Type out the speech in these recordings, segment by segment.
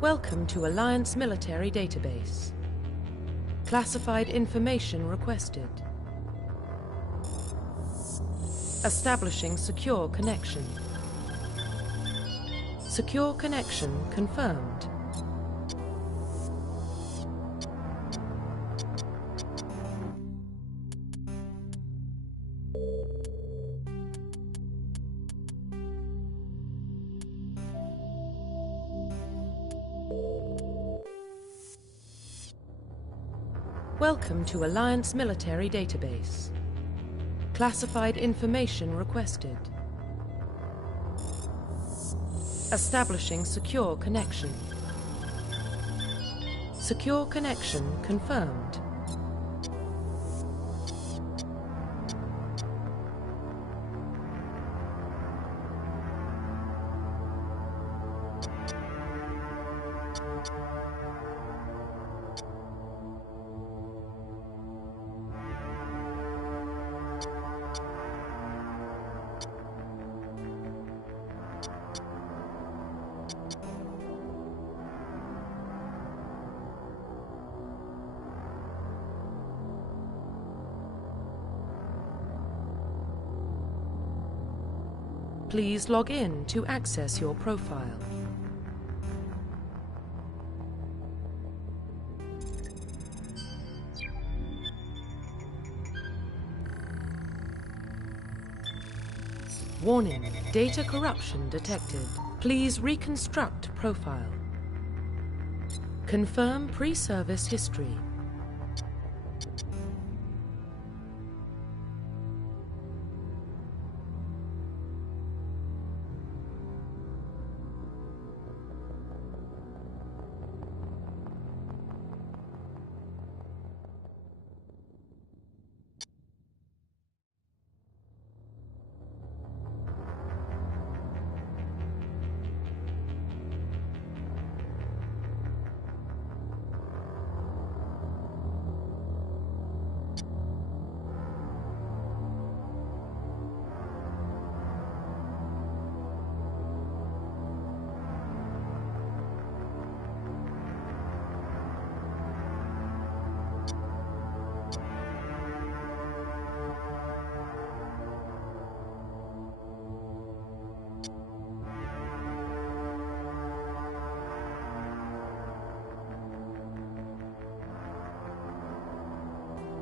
Welcome to Alliance Military Database. Classified information requested. Establishing secure connection. Secure connection confirmed. Welcome to Alliance Military Database. Classified information requested. Establishing secure connection. Secure connection confirmed. Please log in to access your profile. Warning, data corruption detected. Please reconstruct profile. Confirm pre-service history.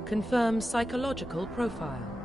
Confirm psychological profile.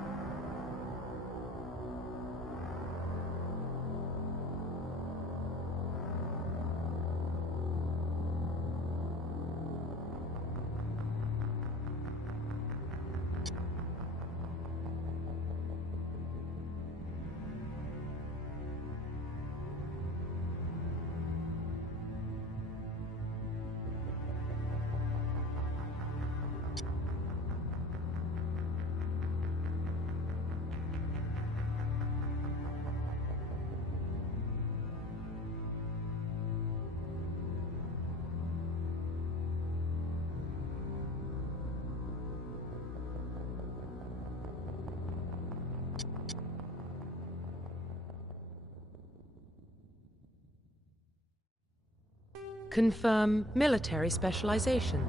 Confirm military specialization.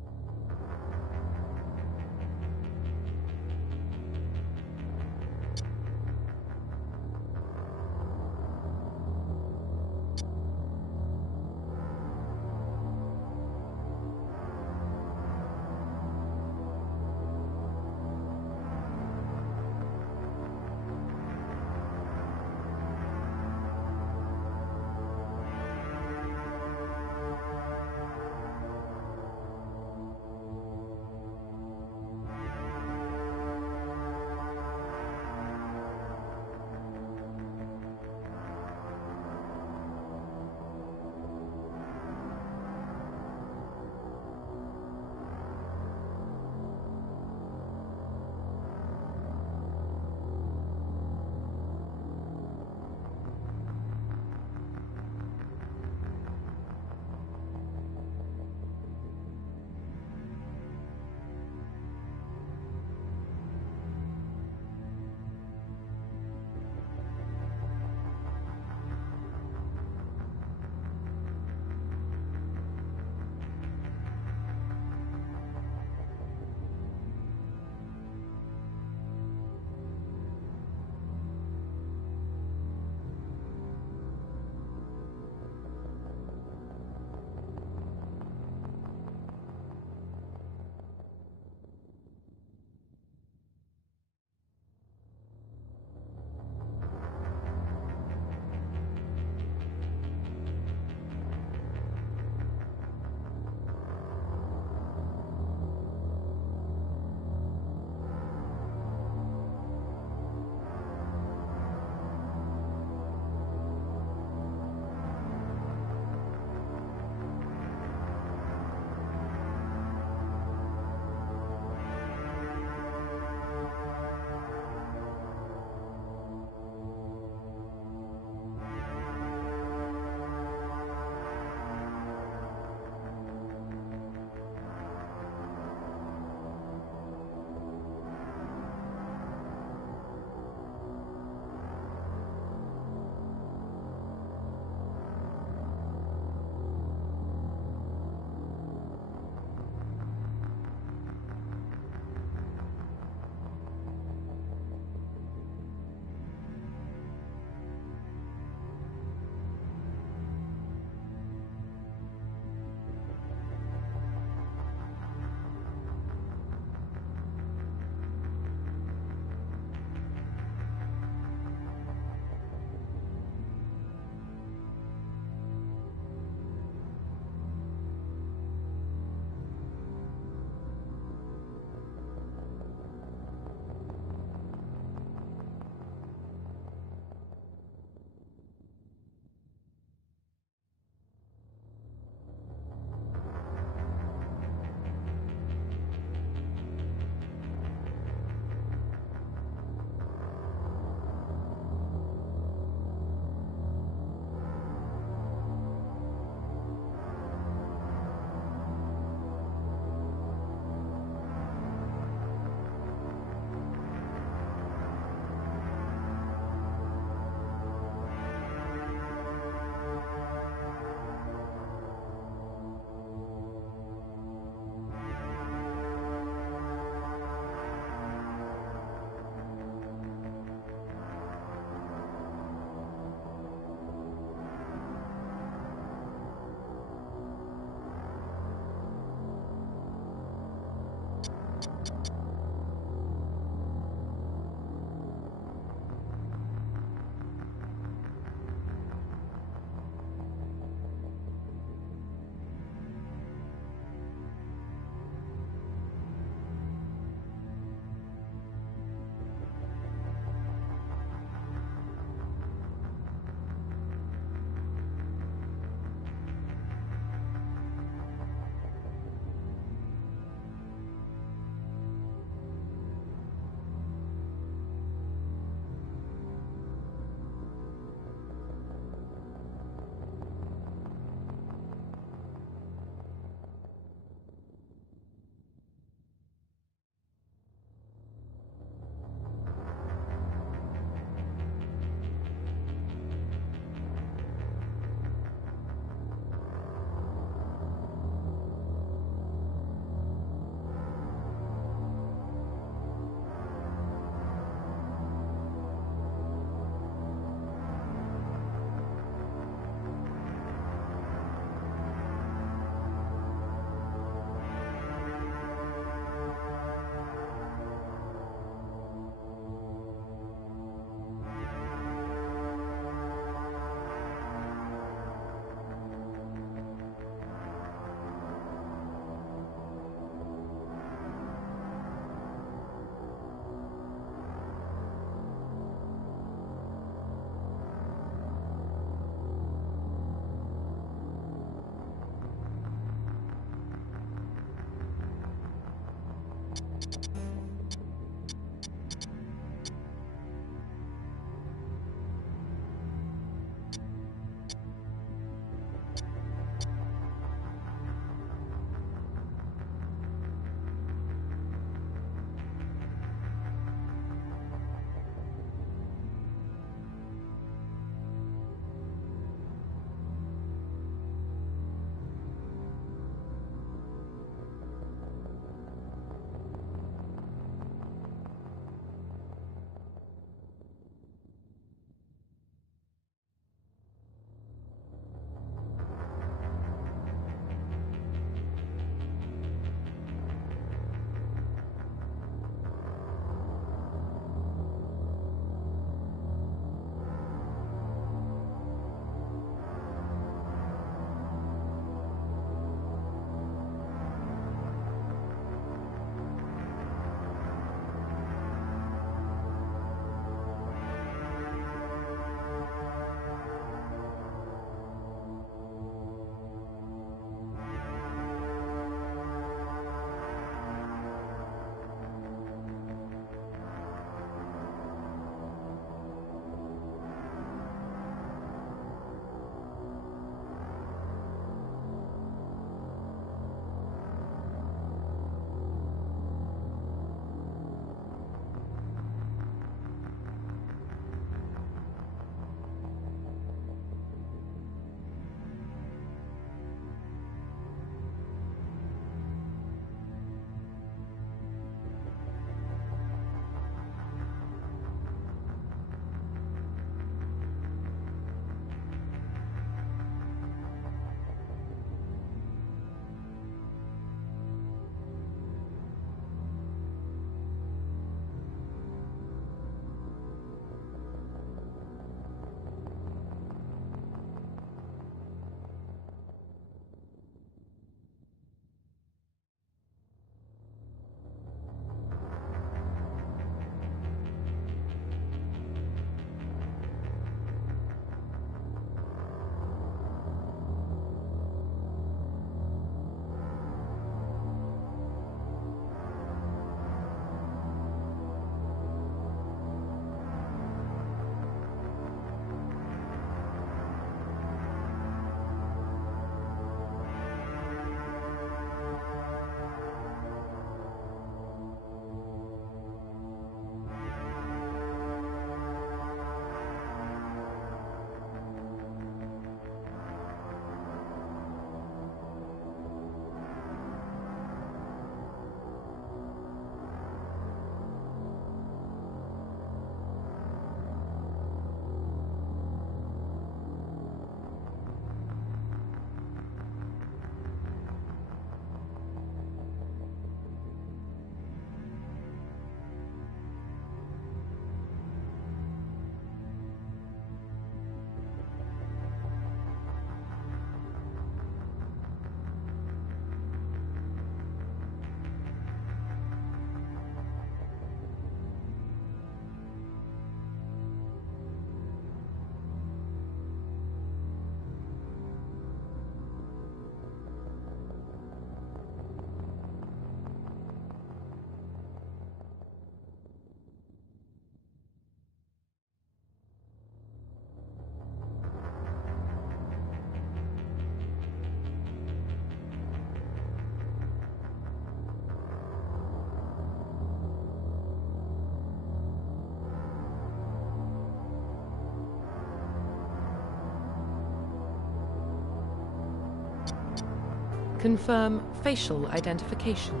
Confirm facial identification.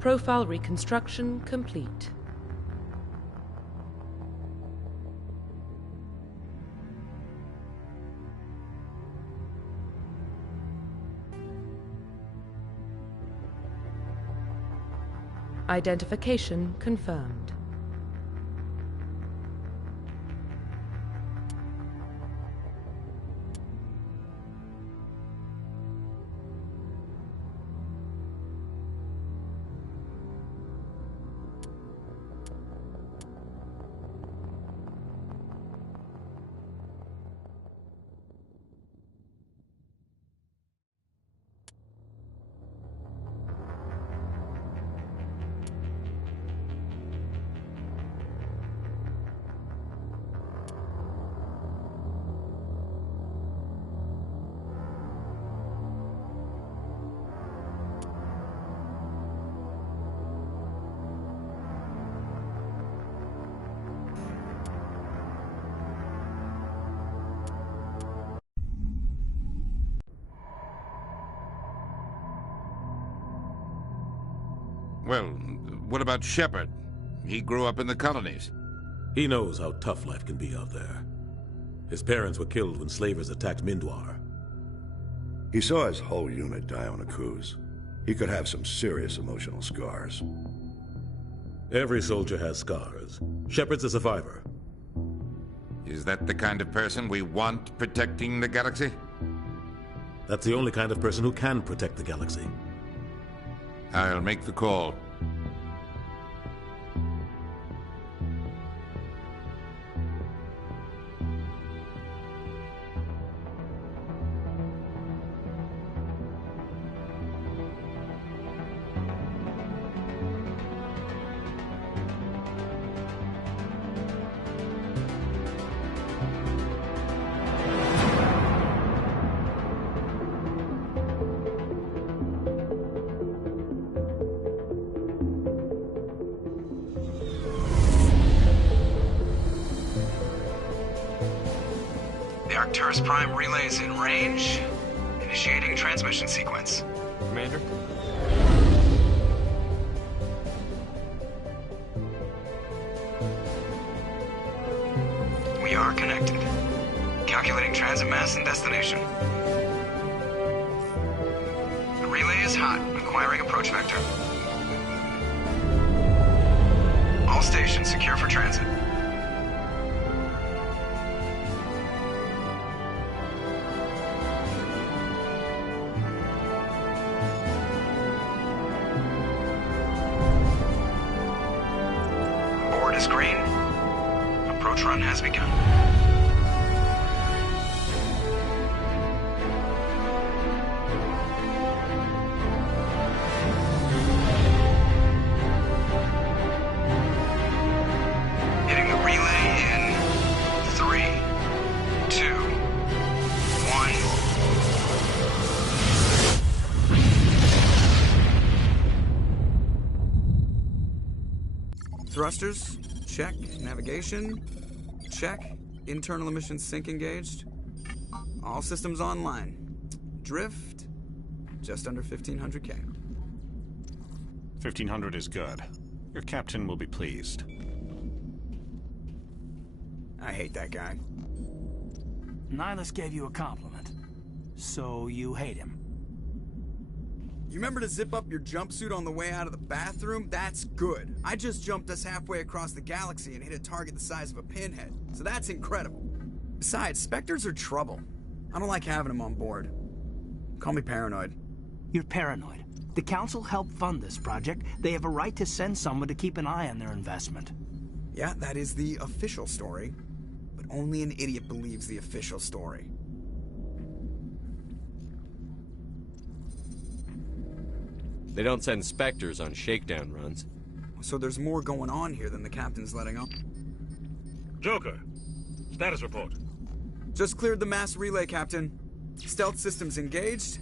Profile reconstruction complete. Identification confirmed. Well, what about Shepard? He grew up in the colonies. He knows how tough life can be out there. His parents were killed when slavers attacked Mindwar. He saw his whole unit die on a cruise. He could have some serious emotional scars. Every soldier has scars. Shepard's a survivor. Is that the kind of person we want protecting the galaxy? That's the only kind of person who can protect the galaxy. I'll make the call. The Arcturus Prime relay is in range. Initiating transmission sequence. Commander? We are connected. Calculating transit mass and destination. The relay is hot, acquiring approach vector. All stations secure for transit. screen. Approach run has begun. Hitting the relay in 3, 2, 1. Thrusters, check. Navigation, check. Internal emission sync engaged. All systems online. Drift, just under 1500K. 1500 is good. Your captain will be pleased. I hate that guy. Nihilus gave you a compliment. So you hate him. You remember to zip up your jumpsuit on the way out of the bathroom? That's good. I just jumped us halfway across the galaxy and hit a target the size of a pinhead. So that's incredible. Besides, Spectres are trouble. I don't like having them on board. Call me paranoid. You're paranoid. The Council helped fund this project. They have a right to send someone to keep an eye on their investment. Yeah, that is the official story. But only an idiot believes the official story. They don't send Spectres on shakedown runs. So there's more going on here than the captain's letting on. Joker, status report. Just cleared the mass relay, Captain. Stealth systems engaged.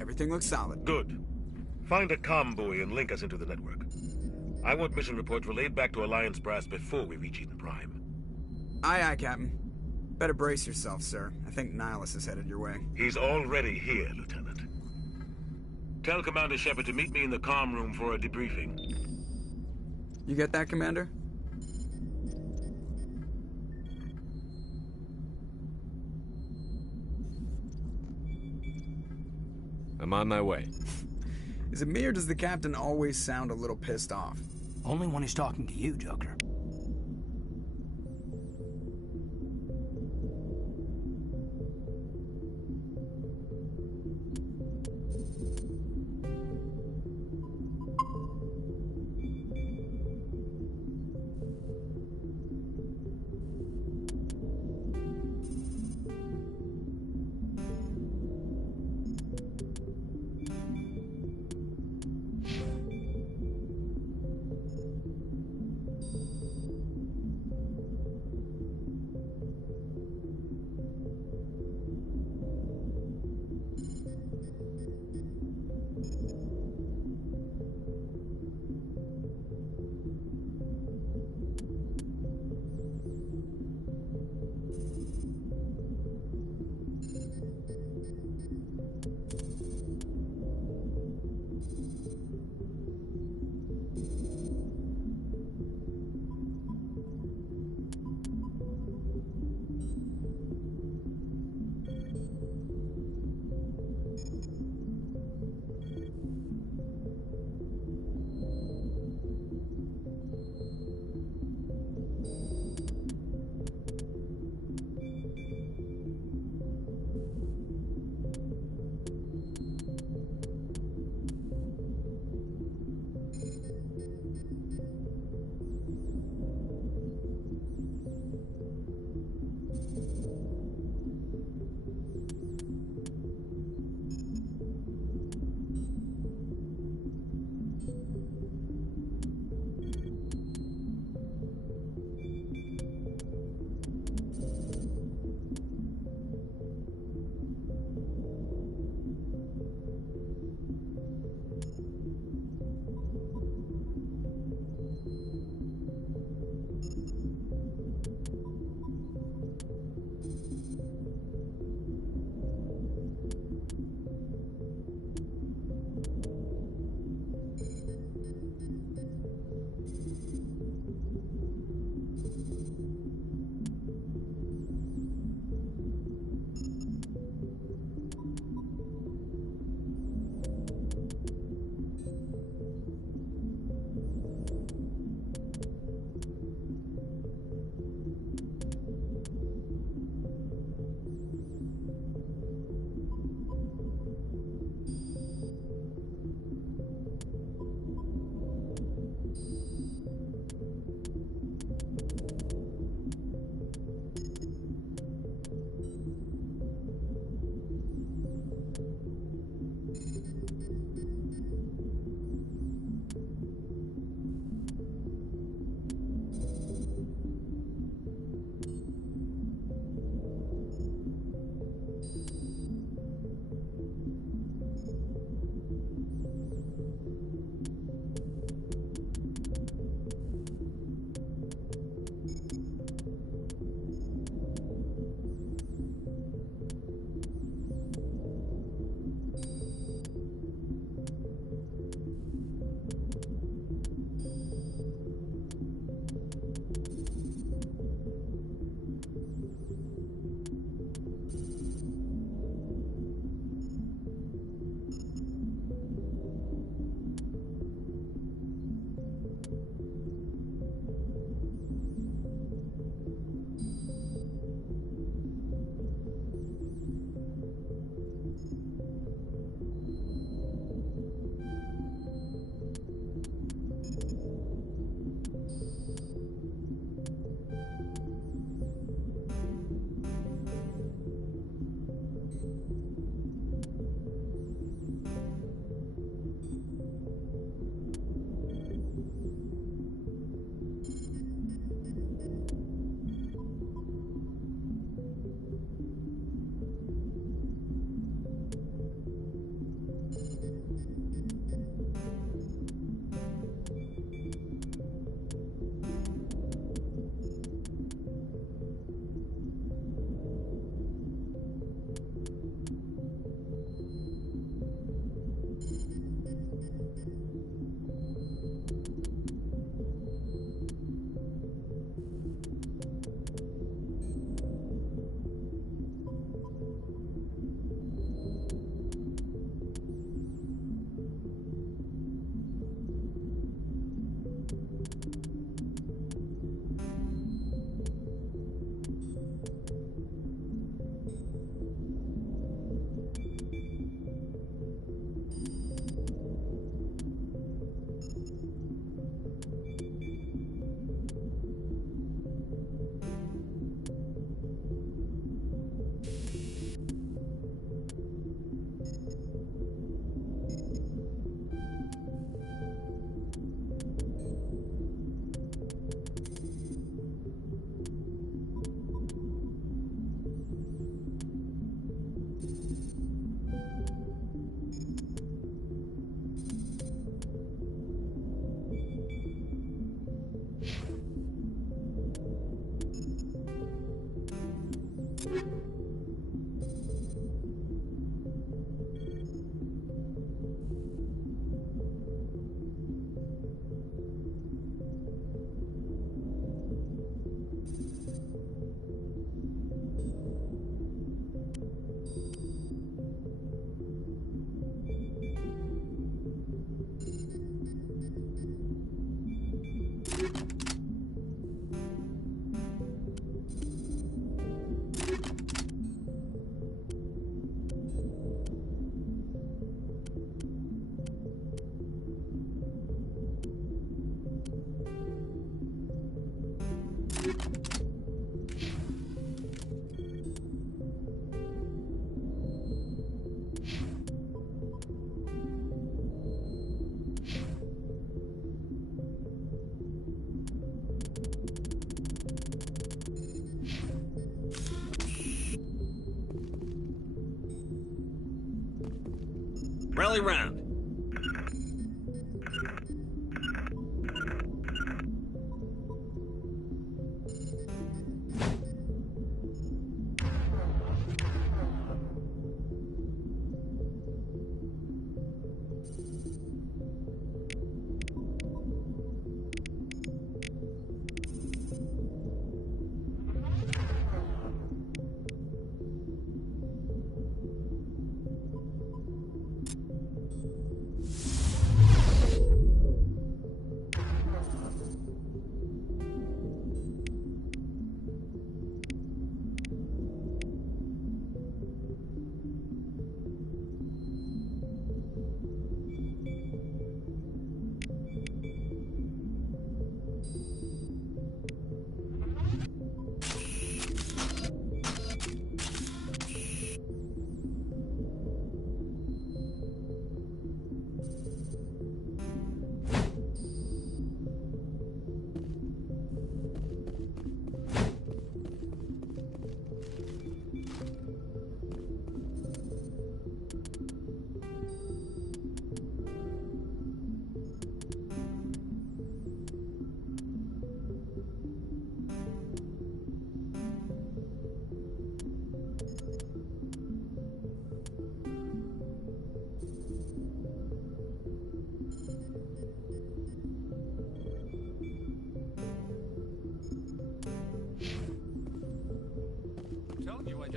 Everything looks solid. Good. Find a comm buoy and link us into the network. I want mission reports relayed back to Alliance Brass before we reach Eden Prime. Aye, aye, Captain. Better brace yourself, sir. I think Nihilus is headed your way. He's already here, Lieutenant. Tell Commander Shepard to meet me in the comm room for a debriefing. You get that, Commander? I'm on my way. Is it me or does the Captain always sound a little pissed off? Only when he's talking to you, Joker. Rally round.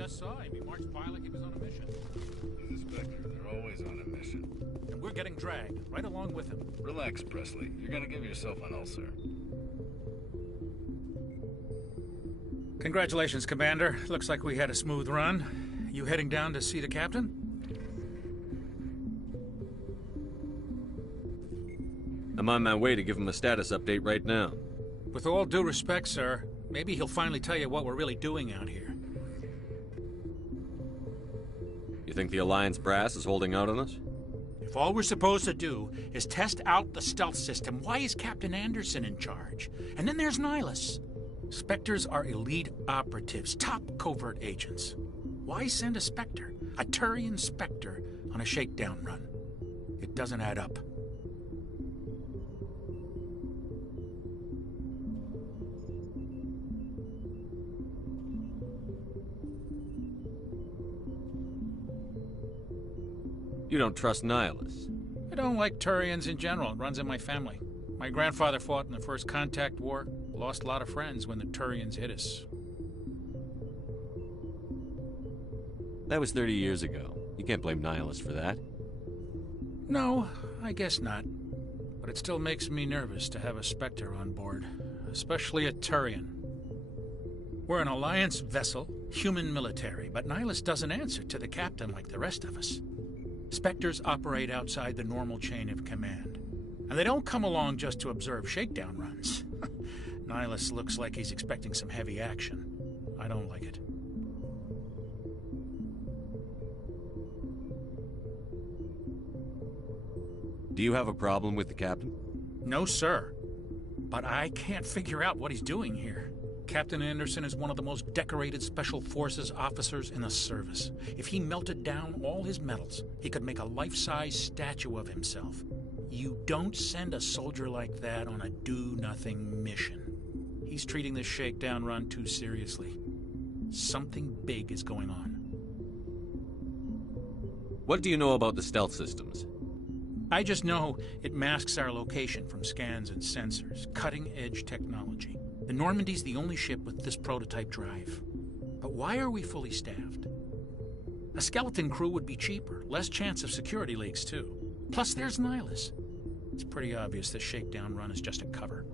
Just saw him. He marched by like he was on a mission. He's a Spectre. They're always on a mission. And we're getting dragged, right along with him. Relax, Presley. You're gonna give yourself an ulcer. Congratulations, Commander. Looks like we had a smooth run. You heading down to see the captain? I'm on my way to give him a status update right now. With all due respect, sir, maybe he'll finally tell you what we're really doing out here. You think the Alliance brass is holding out on us? If all we're supposed to do is test out the stealth system, why is Captain Anderson in charge? And then there's Nihilus. Spectres are elite operatives, top covert agents. Why send a Spectre, a Turian Spectre, on a shakedown run? It doesn't add up. You don't trust Nihilus? I don't like Turians in general. It runs in my family. My grandfather fought in the First Contact War. Lost a lot of friends when the Turians hit us. That was 30 years ago. You can't blame Nihilus for that. No, I guess not. but it still makes me nervous to have a Spectre on board, especially a Turian. We're an Alliance vessel, human military, but Nihilus doesn't answer to the captain like the rest of us. Spectres operate outside the normal chain of command, and they don't come along just to observe shakedown runs. Nihilus looks like he's expecting some heavy action. I don't like it. Do you have a problem with the captain? No, sir. But I can't figure out what he's doing here. Captain Anderson is one of the most decorated Special Forces officers in the service. If he melted down all his medals, he could make a life-size statue of himself. You don't send a soldier like that on a do-nothing mission. He's treating this shakedown run too seriously. Something big is going on. What do you know about the stealth systems? I just know it masks our location from scans and sensors. Cutting-edge technology. The Normandy's the only ship with this prototype drive. But why are we fully staffed? A skeleton crew would be cheaper, less chance of security leaks too. Plus there's Nihilus. It's pretty obvious this shakedown run is just a cover.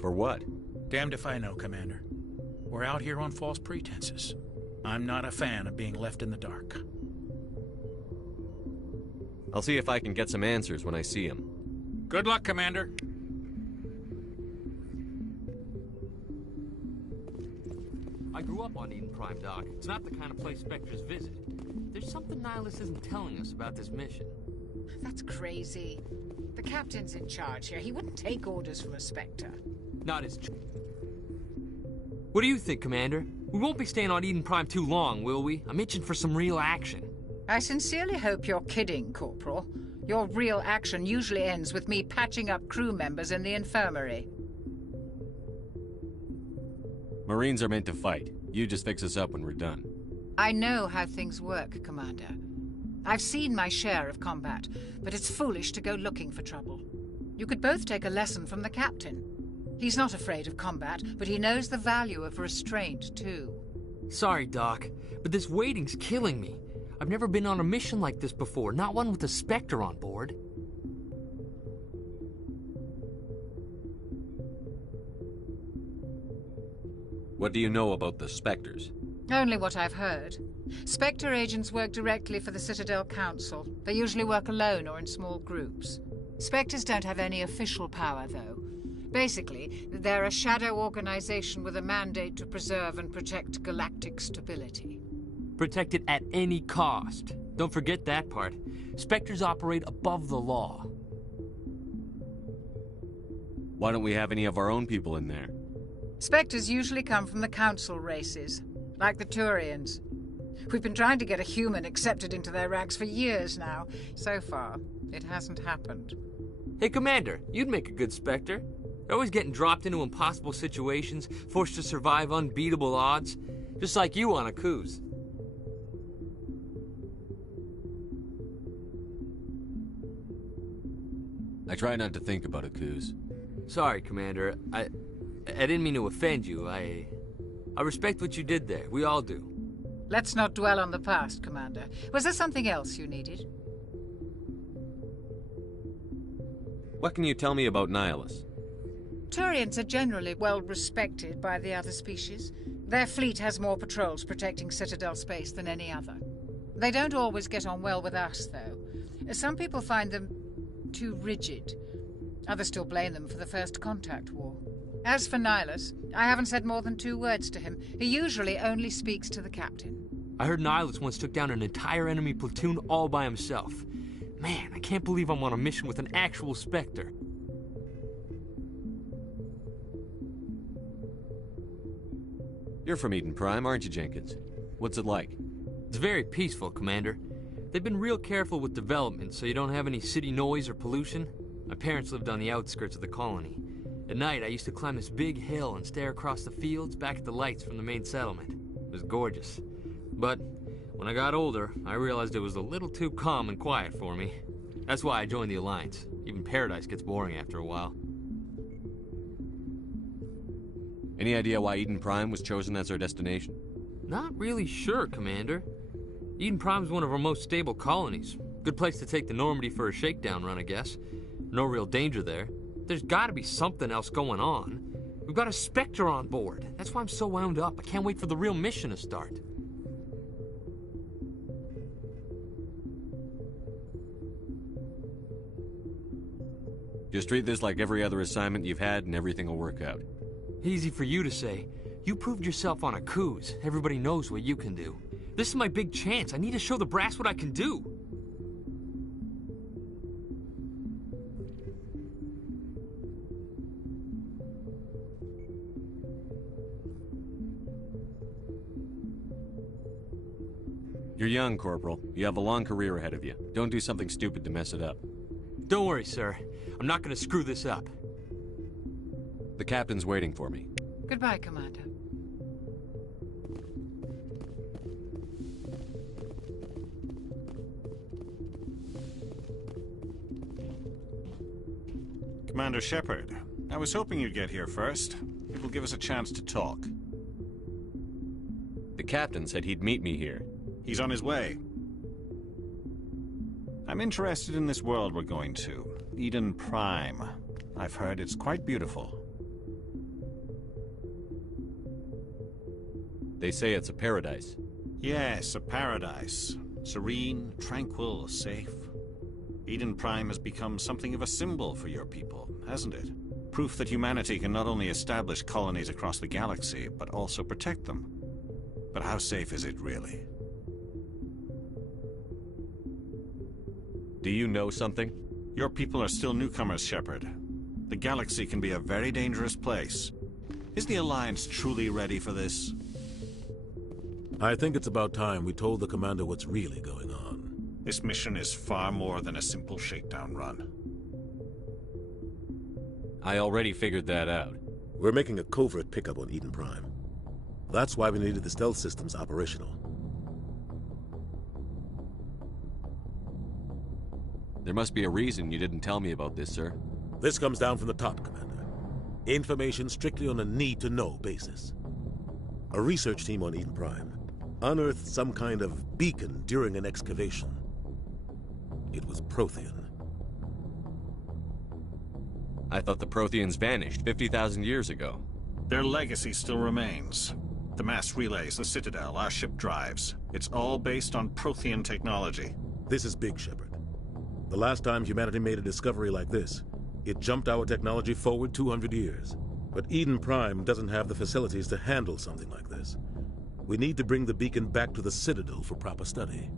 For what? Damned if I know, Commander. We're out here on false pretenses. I'm not a fan of being left in the dark. I'll see if I can get some answers when I see him. Good luck, Commander. I grew up on Eden Prime, Doc. It's not the kind of place Spectres visit. There's something Nihilus isn't telling us about this mission. That's crazy. The captain's in charge here. He wouldn't take orders from a Spectre. Not his... What do you think, Commander? We won't be staying on Eden Prime too long, will we? I'm itching for some real action. I sincerely hope you're kidding, Corporal. Your real action usually ends with me patching up crew members in the infirmary. Marines are meant to fight. You just fix us up when we're done. I know how things work, Commander. I've seen my share of combat, but it's foolish to go looking for trouble. You could both take a lesson from the captain. He's not afraid of combat, but he knows the value of restraint, too. Sorry, Doc, but this waiting's killing me. I've never been on a mission like this before, not one with a Spectre on board. What do you know about the Spectres? Only what I've heard. Spectre agents work directly for the Citadel Council. They usually work alone or in small groups. Spectres don't have any official power, though. Basically, they're a shadow organization with a mandate to preserve and protect galactic stability. Protect it at any cost. Don't forget that part. Spectres operate above the law. Why don't we have any of our own people in there? Spectres usually come from the Council races, like the Turians. We've been trying to get a human accepted into their ranks for years now. So far, it hasn't happened. Hey, Commander, you'd make a good Spectre. You're always getting dropped into impossible situations, forced to survive unbeatable odds, just like you on Akuz. I try not to think about Akuz. Sorry, Commander. I didn't mean to offend you. I respect what you did there. We all do. Let's not dwell on the past, Commander. Was there something else you needed? What can you tell me about Nihilus? Turians are generally well respected by the other species. Their fleet has more patrols protecting Citadel space than any other. They don't always get on well with us, though. Some people find them too rigid. Others still blame them for the First Contact War. As for Nihilus, I haven't said more than 2 words to him. He usually only speaks to the captain. I heard Nihilus once took down an entire enemy platoon all by himself. Man, I can't believe I'm on a mission with an actual Spectre. You're from Eden Prime, aren't you, Jenkins? What's it like? It's very peaceful, Commander. They've been real careful with development, so you don't have any city noise or pollution. My parents lived on the outskirts of the colony. At night, I used to climb this big hill and stare across the fields back at the lights from the main settlement. It was gorgeous. But when I got older, I realized it was a little too calm and quiet for me. That's why I joined the Alliance. Even Paradise gets boring after a while. Any idea why Eden Prime was chosen as our destination? Not really sure, Commander. Eden Prime's one of our most stable colonies. Good place to take the Normandy for a shakedown run, I guess. No real danger there. There's gotta be something else going on. We've got a Spectre on board. That's why I'm so wound up. I can't wait for the real mission to start. Just treat this like every other assignment you've had and everything will work out. Easy for you to say. You proved yourself on Akuz. Everybody knows what you can do. This is my big chance. I need to show the brass what I can do. You're young, Corporal. You have a long career ahead of you. Don't do something stupid to mess it up. Don't worry, sir. I'm not gonna screw this up. The captain's waiting for me. Goodbye, Commander. Commander Shepard, I was hoping you'd get here first. It will give us a chance to talk. The captain said he'd meet me here. He's on his way. I'm interested in this world we're going to, Eden Prime. I've heard it's quite beautiful. They say it's a paradise. Yes, a paradise. Serene, tranquil, safe. Eden Prime has become something of a symbol for your people, hasn't it? Proof that humanity can not only establish colonies across the galaxy, but also protect them. But how safe is it really? Do you know something? Your people are still newcomers, Shepard. The galaxy can be a very dangerous place. Is the Alliance truly ready for this? I think it's about time we told the commander what's really going on. This mission is far more than a simple shakedown run. I already figured that out. We're making a covert pickup on Eden Prime. That's why we needed the stealth systems operational. There must be a reason you didn't tell me about this, sir. This comes down from the top, Commander. Information strictly on a need-to-know basis. A research team on Eden Prime unearthed some kind of beacon during an excavation. It was Prothean. I thought the Protheans vanished 50,000 years ago. Their legacy still remains. The mass relays, the Citadel, our ship drives. It's all based on Prothean technology. This is big, Shepard. The last time humanity made a discovery like this, it jumped our technology forward 200 years. But Eden Prime doesn't have the facilities to handle something like this. We need to bring the beacon back to the Citadel for proper study.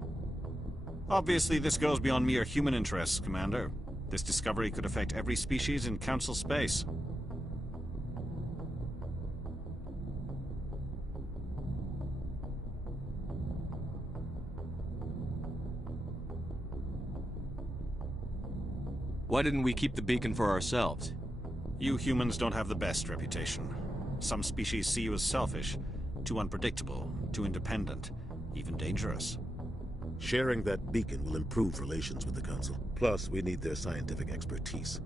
Obviously, this goes beyond mere human interests, Commander. This discovery could affect every species in Council space. Why didn't we keep the beacon for ourselves? You humans don't have the best reputation. Some species see you as selfish, too unpredictable, too independent, even dangerous. Sharing that beacon will improve relations with the Council. Plus, we need their scientific expertise.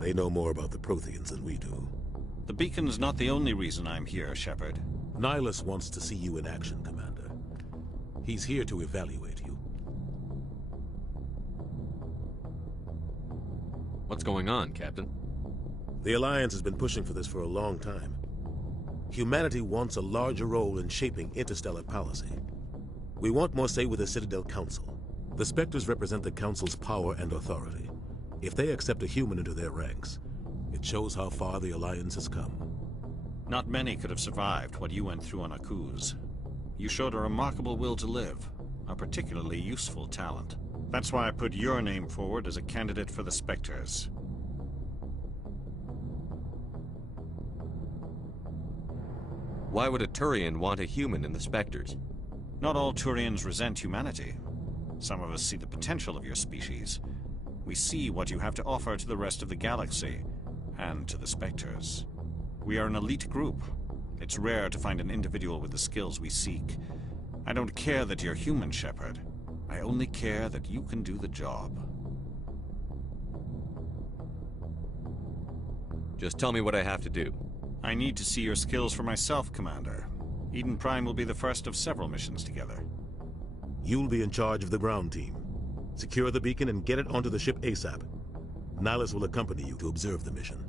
They know more about the Protheans than we do. The beacon's not the only reason I'm here, Shepard. Nihilus wants to see you in action, Commander. He's here to evaluate you. What's going on, Captain? The Alliance has been pushing for this for a long time. Humanity wants a larger role in shaping interstellar policy. We want more say with the Citadel Council. The Spectres represent the Council's power and authority. If they accept a human into their ranks, it shows how far the Alliance has come. Not many could have survived what you went through on Akuz. You showed a remarkable will to live, a particularly useful talent. That's why I put your name forward as a candidate for the Spectres. Why would a Turian want a human in the Spectres? Not all Turians resent humanity. Some of us see the potential of your species. We see what you have to offer to the rest of the galaxy, and to the Spectres. We are an elite group. It's rare to find an individual with the skills we seek. I don't care that you're human, Shepard. I only care that you can do the job. Just tell me what I have to do. I need to see your skills for myself, Commander. Eden Prime will be the first of several missions together. You'll be in charge of the ground team. Secure the beacon and get it onto the ship ASAP. Nihilus will accompany you to observe the mission.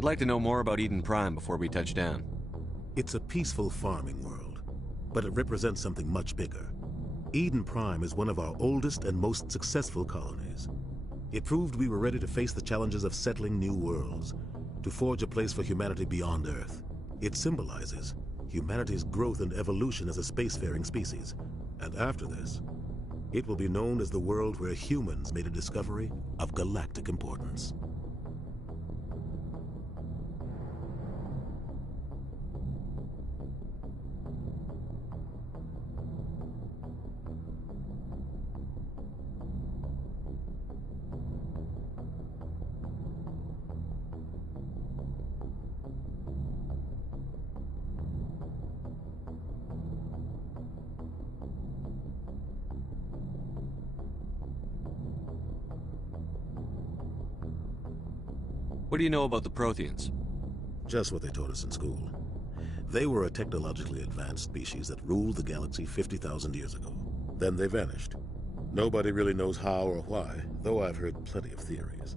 I'd like to know more about Eden Prime before we touch down. It's a peaceful farming world, but it represents something much bigger. Eden Prime is one of our oldest and most successful colonies. It proved we were ready to face the challenges of settling new worlds, to forge a place for humanity beyond Earth. It symbolizes humanity's growth and evolution as a spacefaring species. And after this, it will be known as the world where humans made a discovery of galactic importance. What do you know about the Protheans? Just what they taught us in school. They were a technologically advanced species that ruled the galaxy 50,000 years ago. Then they vanished. Nobody really knows how or why, though I've heard plenty of theories.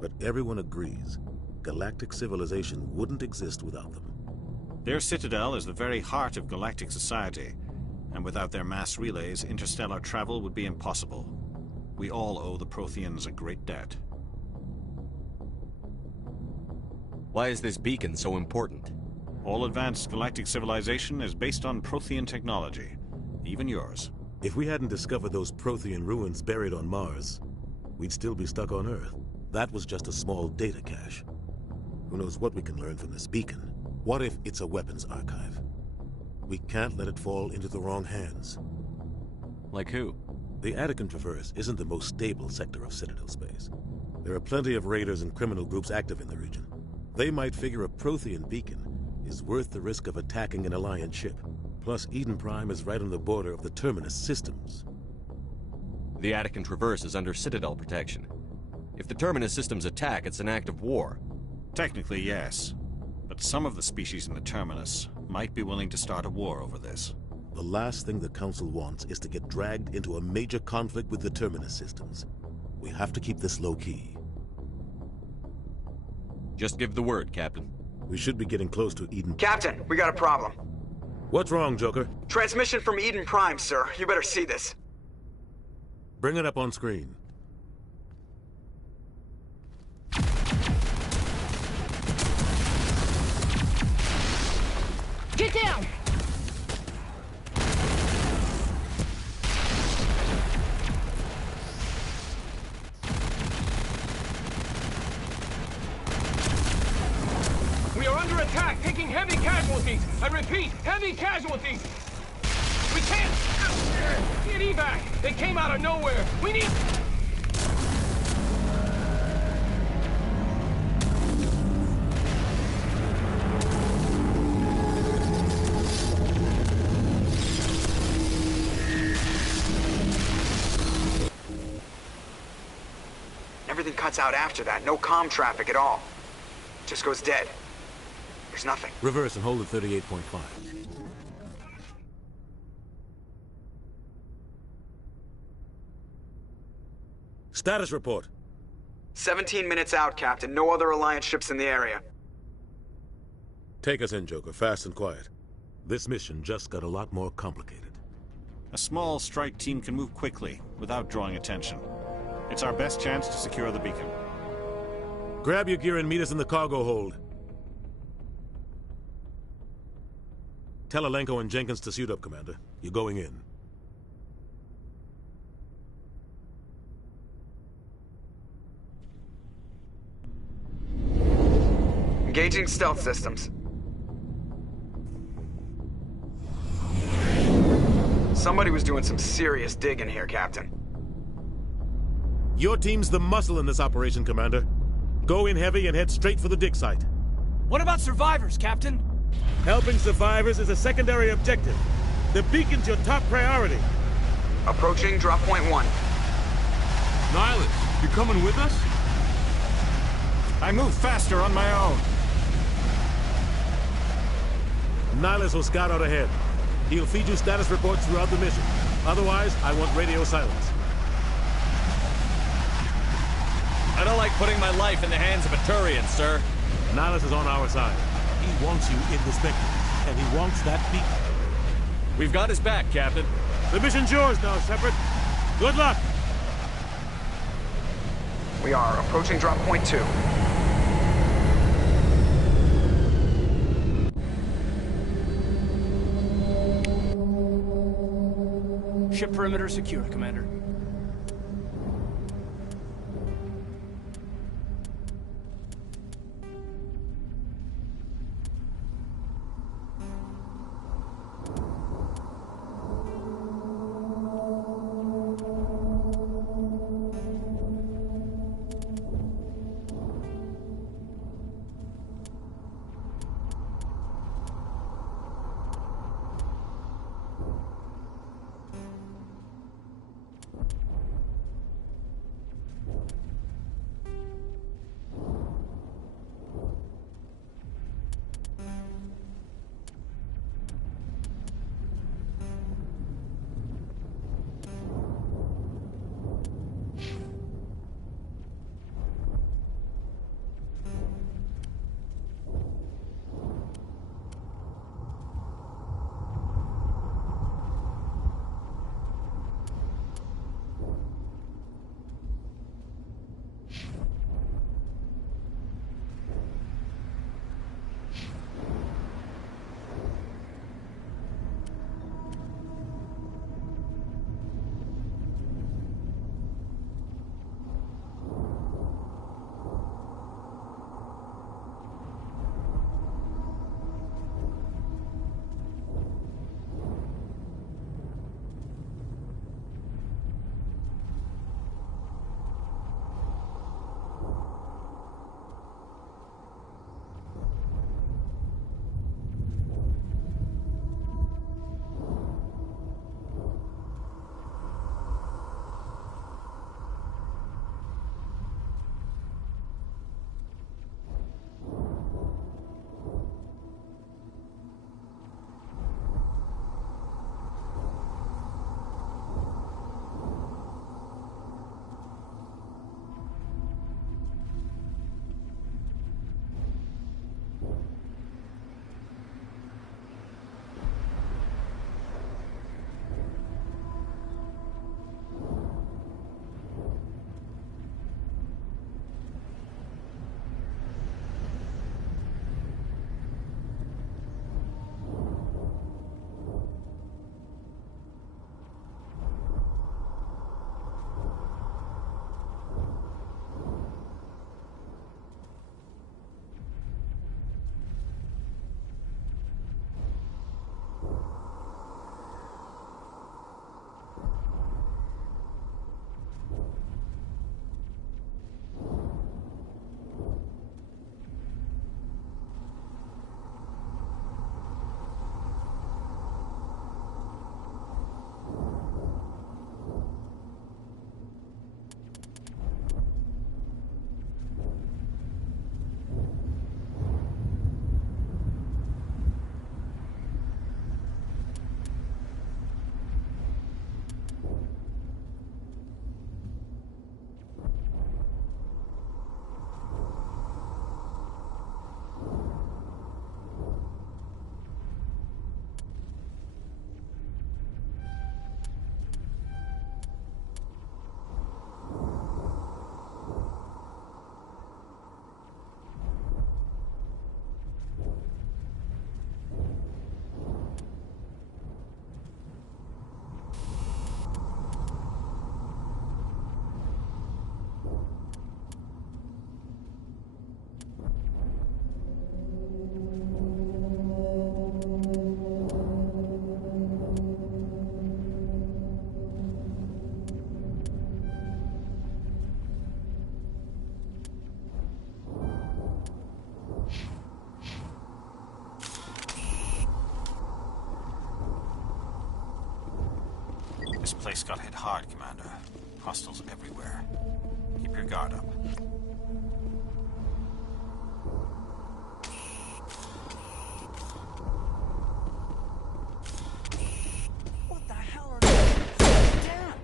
But everyone agrees galactic civilization wouldn't exist without them. Their citadel is the very heart of galactic society, and without their mass relays, interstellar travel would be impossible. We all owe the Protheans a great debt. Why is this beacon so important? All advanced galactic civilization is based on Prothean technology, even yours. If we hadn't discovered those Prothean ruins buried on Mars, we'd still be stuck on Earth. That was just a small data cache. Who knows what we can learn from this beacon? What if it's a weapons archive? We can't let it fall into the wrong hands. Like who? The Attican Traverse isn't the most stable sector of Citadel space. There are plenty of raiders and criminal groups active in the region. They might figure a Prothean beacon is worth the risk of attacking an Alliance ship. Plus, Eden Prime is right on the border of the Terminus systems. The Attican Traverse is under Citadel protection. If the Terminus systems attack, it's an act of war. Technically, yes. But some of the species in the Terminus might be willing to start a war over this. The last thing the Council wants is to get dragged into a major conflict with the Terminus systems. We have to keep this low-key. Just give the word, Captain. We should be getting close to Eden. Captain, we got a problem. What's wrong, Joker? Transmission from Eden Prime, sir. You better see this. Bring it up on screen. Get down! We are under attack, taking heavy casualties. I repeat, heavy casualties. We can't get evac. They came out of nowhere. We need... Everything cuts out after that. No comm traffic at all. Just goes dead. There's nothing. Reverse and hold at 38.5. Status report. 17 minutes out, Captain. No other Alliance ships in the area. Take us in, Joker. Fast and quiet. This mission just got a lot more complicated. A small strike team can move quickly, without drawing attention. It's our best chance to secure the beacon. Grab your gear and meet us in the cargo hold. Tell Alenko and Jenkins to suit up, Commander. You're going in. Engaging stealth systems. Somebody was doing some serious digging here, Captain. Your team's the muscle in this operation, Commander. Go in heavy and head straight for the dig site. What about survivors, Captain? Helping survivors is a secondary objective. The beacon's your top priority. Approaching drop point 1. Nihilus, you coming with us? I move faster on my own. Nihilus will scout out ahead. He'll feed you status reports throughout the mission. Otherwise, I want radio silence. I don't like putting my life in the hands of a Turian, sir. Nihilus is on our side. He wants you in the Spectre, and he wants that beacon. We've got his back, Captain. The mission's yours now, Shepard. Good luck! We are approaching drop point 2. Ship perimeter secure, Commander. This place got hit hard, Commander. Hostiles everywhere. Keep your guard up. What the hell are they down?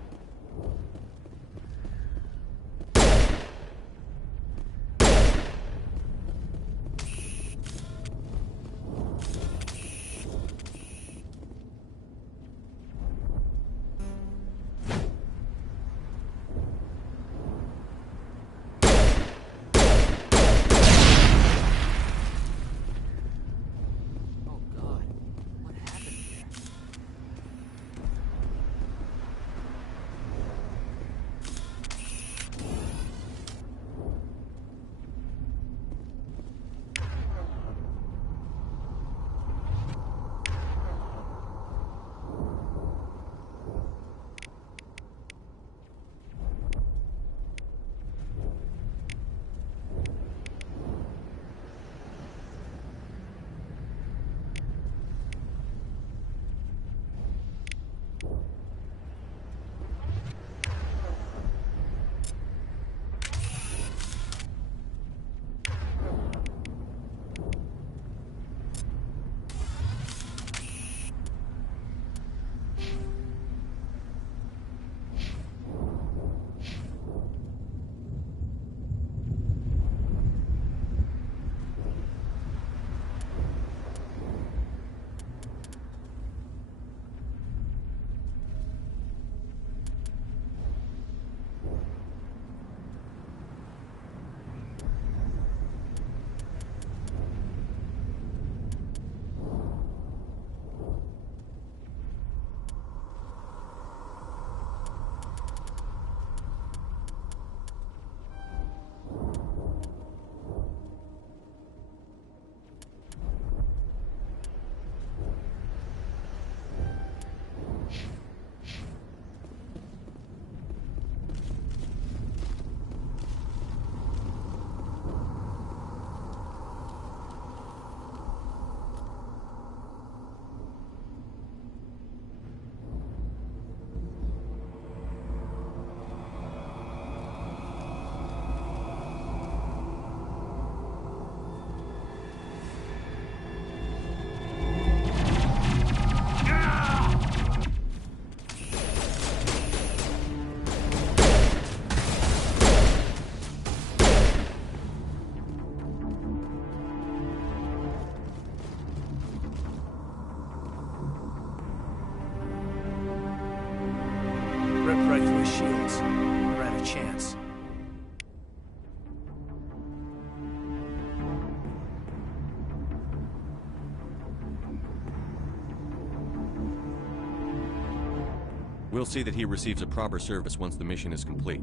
We'll see that he receives a proper service once the mission is complete.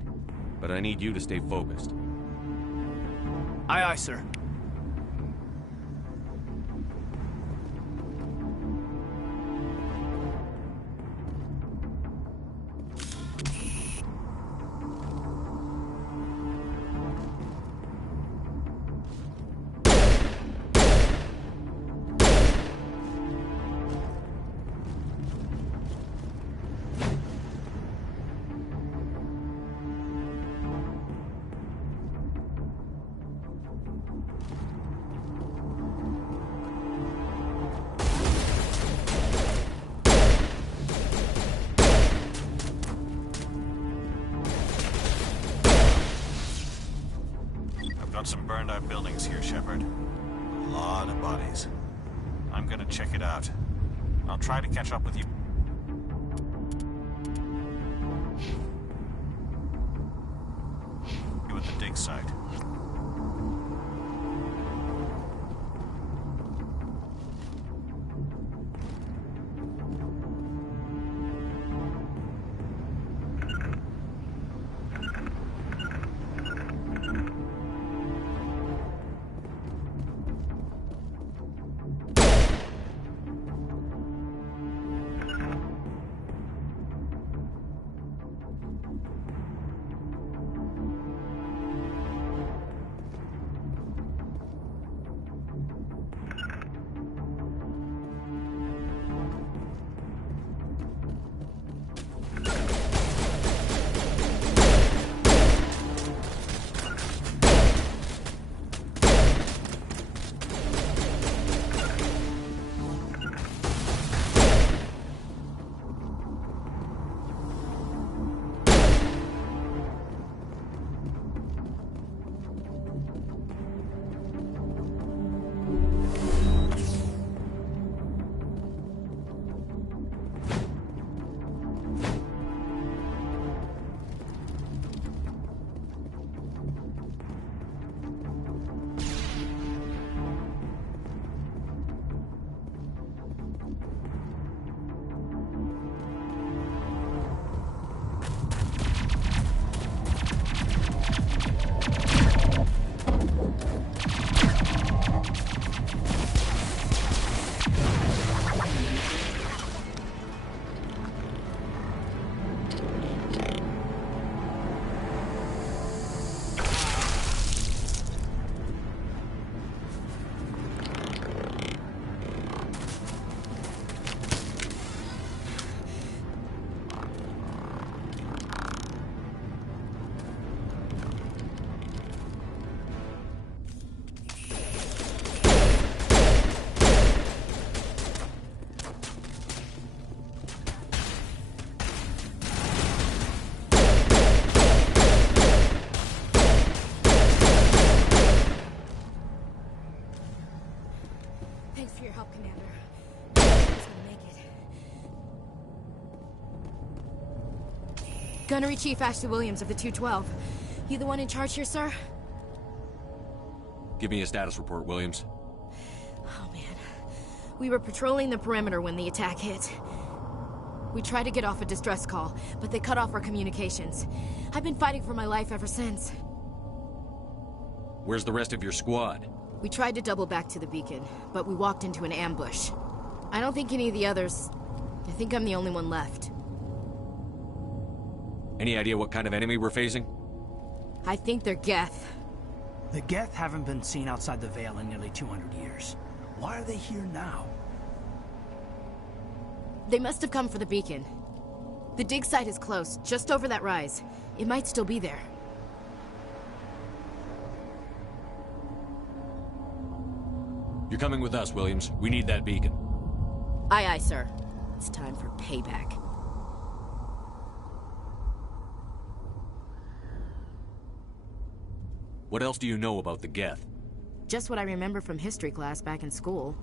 But I need you to stay focused. Aye, aye, sir. Got some burned out buildings here, Shepard. A lot of bodies. I'm gonna check it out. I'll try to catch up with you. You at the dig site. Thanks for your help, Commander. I was gonna make it. Gunnery Chief Ashley Williams of the 212. You the one in charge here, sir? Give me a status report, Williams. Oh, man. We were patrolling the perimeter when the attack hit. We tried to get off a distress call, but they cut off our communications. I've been fighting for my life ever since. Where's the rest of your squad? We tried to double back to the beacon, but we walked into an ambush. I don't think any of the others... I think I'm the only one left. Any idea what kind of enemy we're facing? I think they're Geth. The Geth haven't been seen outside the Veil in nearly 200 years. Why are they here now? They must have come for the beacon. The dig site is close, just over that rise. It might still be there. You're coming with us, Williams. We need that beacon. Aye, aye, sir. It's time for payback. What else do you know about the Geth? Just what I remember from history class back in school.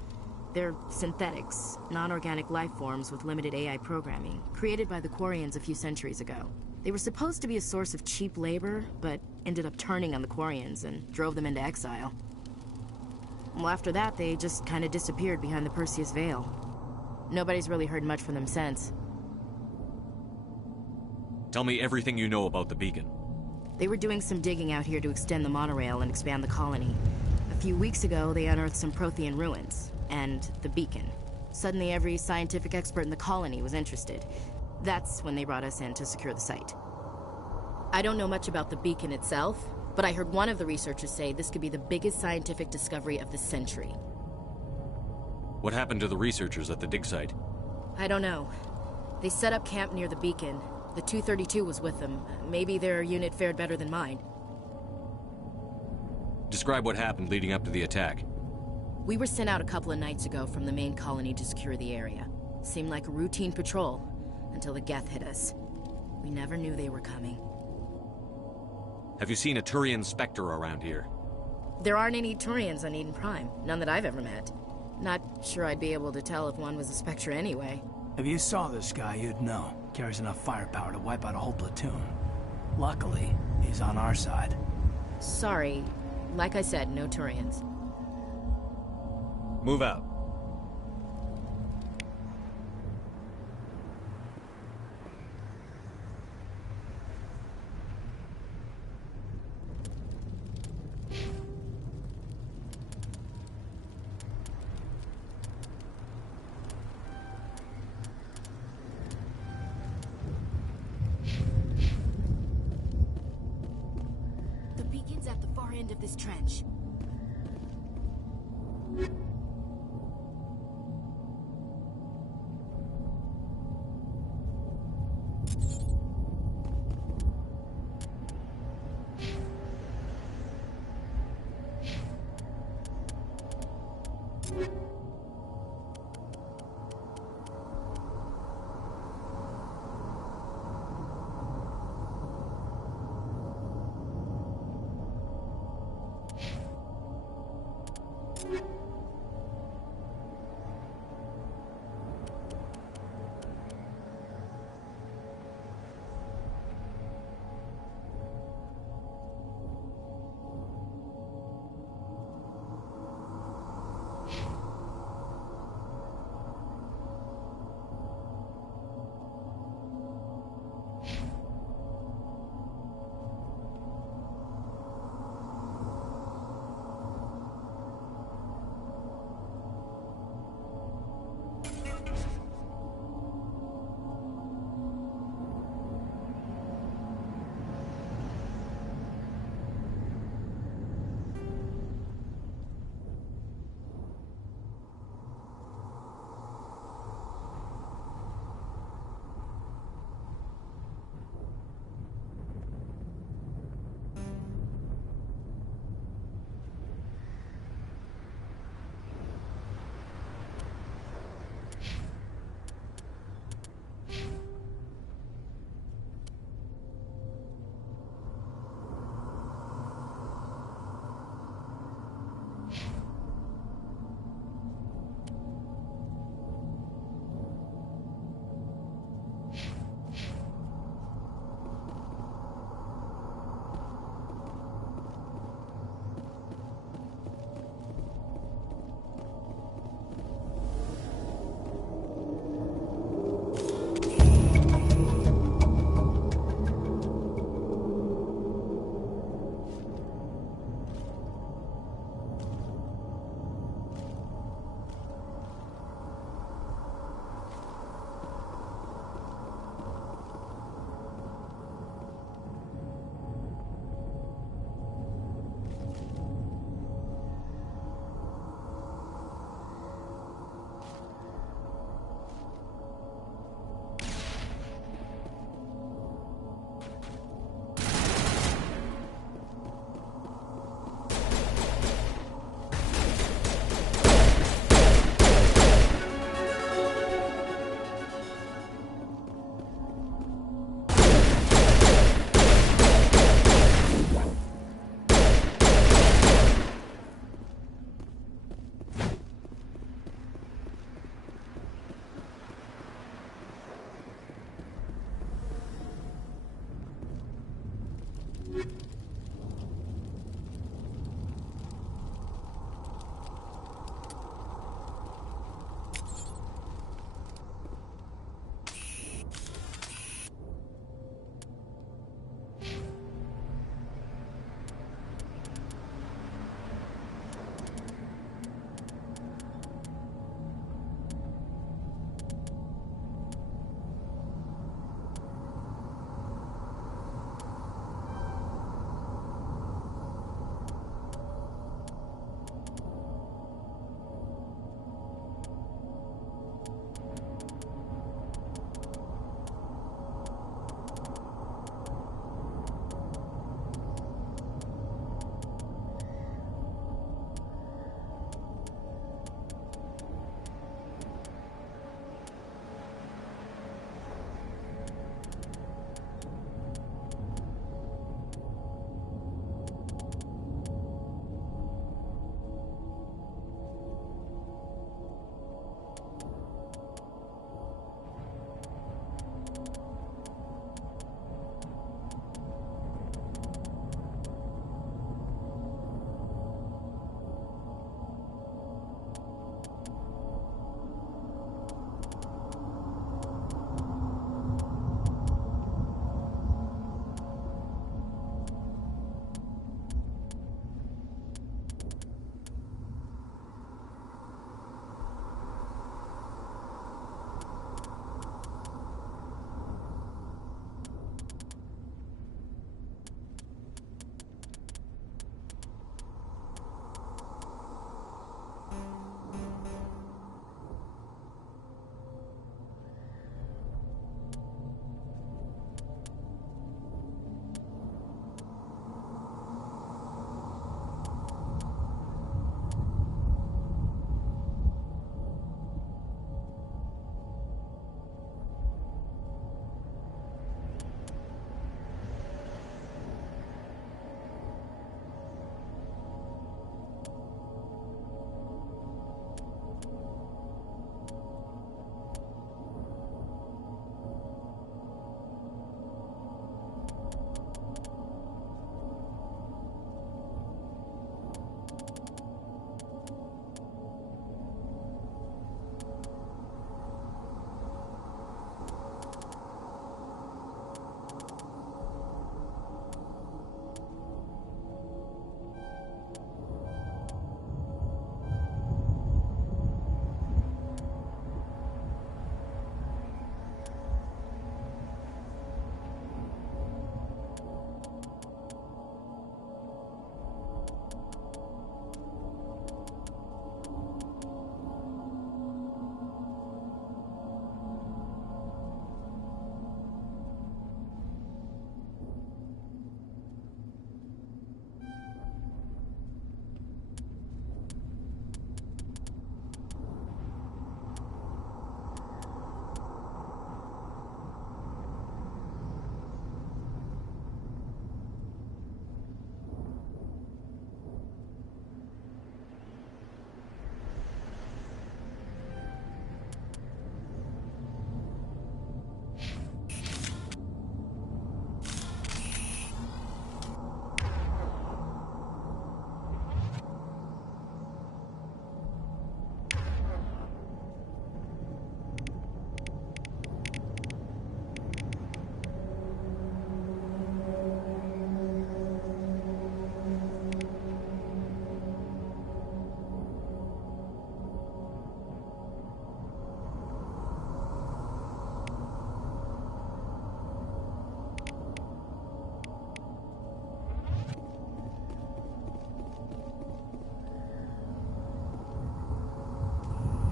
They're synthetics, non-organic life forms with limited AI programming, created by the Quarians a few centuries ago. They were supposed to be a source of cheap labor, but ended up turning on the Quarians and drove them into exile. Well, after that, they just kind of disappeared behind the Perseus Veil. Nobody's really heard much from them since. Tell me everything you know about the beacon. They were doing some digging out here to extend the monorail and expand the colony. A few weeks ago, they unearthed some Prothean ruins, and the beacon. Suddenly, every scientific expert in the colony was interested. That's when they brought us in to secure the site. I don't know much about the beacon itself, but I heard one of the researchers say this could be the biggest scientific discovery of the century. What happened to the researchers at the dig site? I don't know. They set up camp near the beacon. The 232 was with them. Maybe their unit fared better than mine. Describe what happened leading up to the attack. We were sent out a couple of nights ago from the main colony to secure the area. Seemed like a routine patrol, until the Geth hit us. We never knew they were coming. Have you seen a Turian Spectre around here? There aren't any Turians on Eden Prime. None that I've ever met. Not sure I'd be able to tell if one was a Spectre anyway. If you saw this guy, you'd know. Carries enough firepower to wipe out a whole platoon. Luckily, he's on our side. Sorry. Like I said, no Turians. Move out. The beacon's at the far end of this trench. The 232 is at the far end of this trench.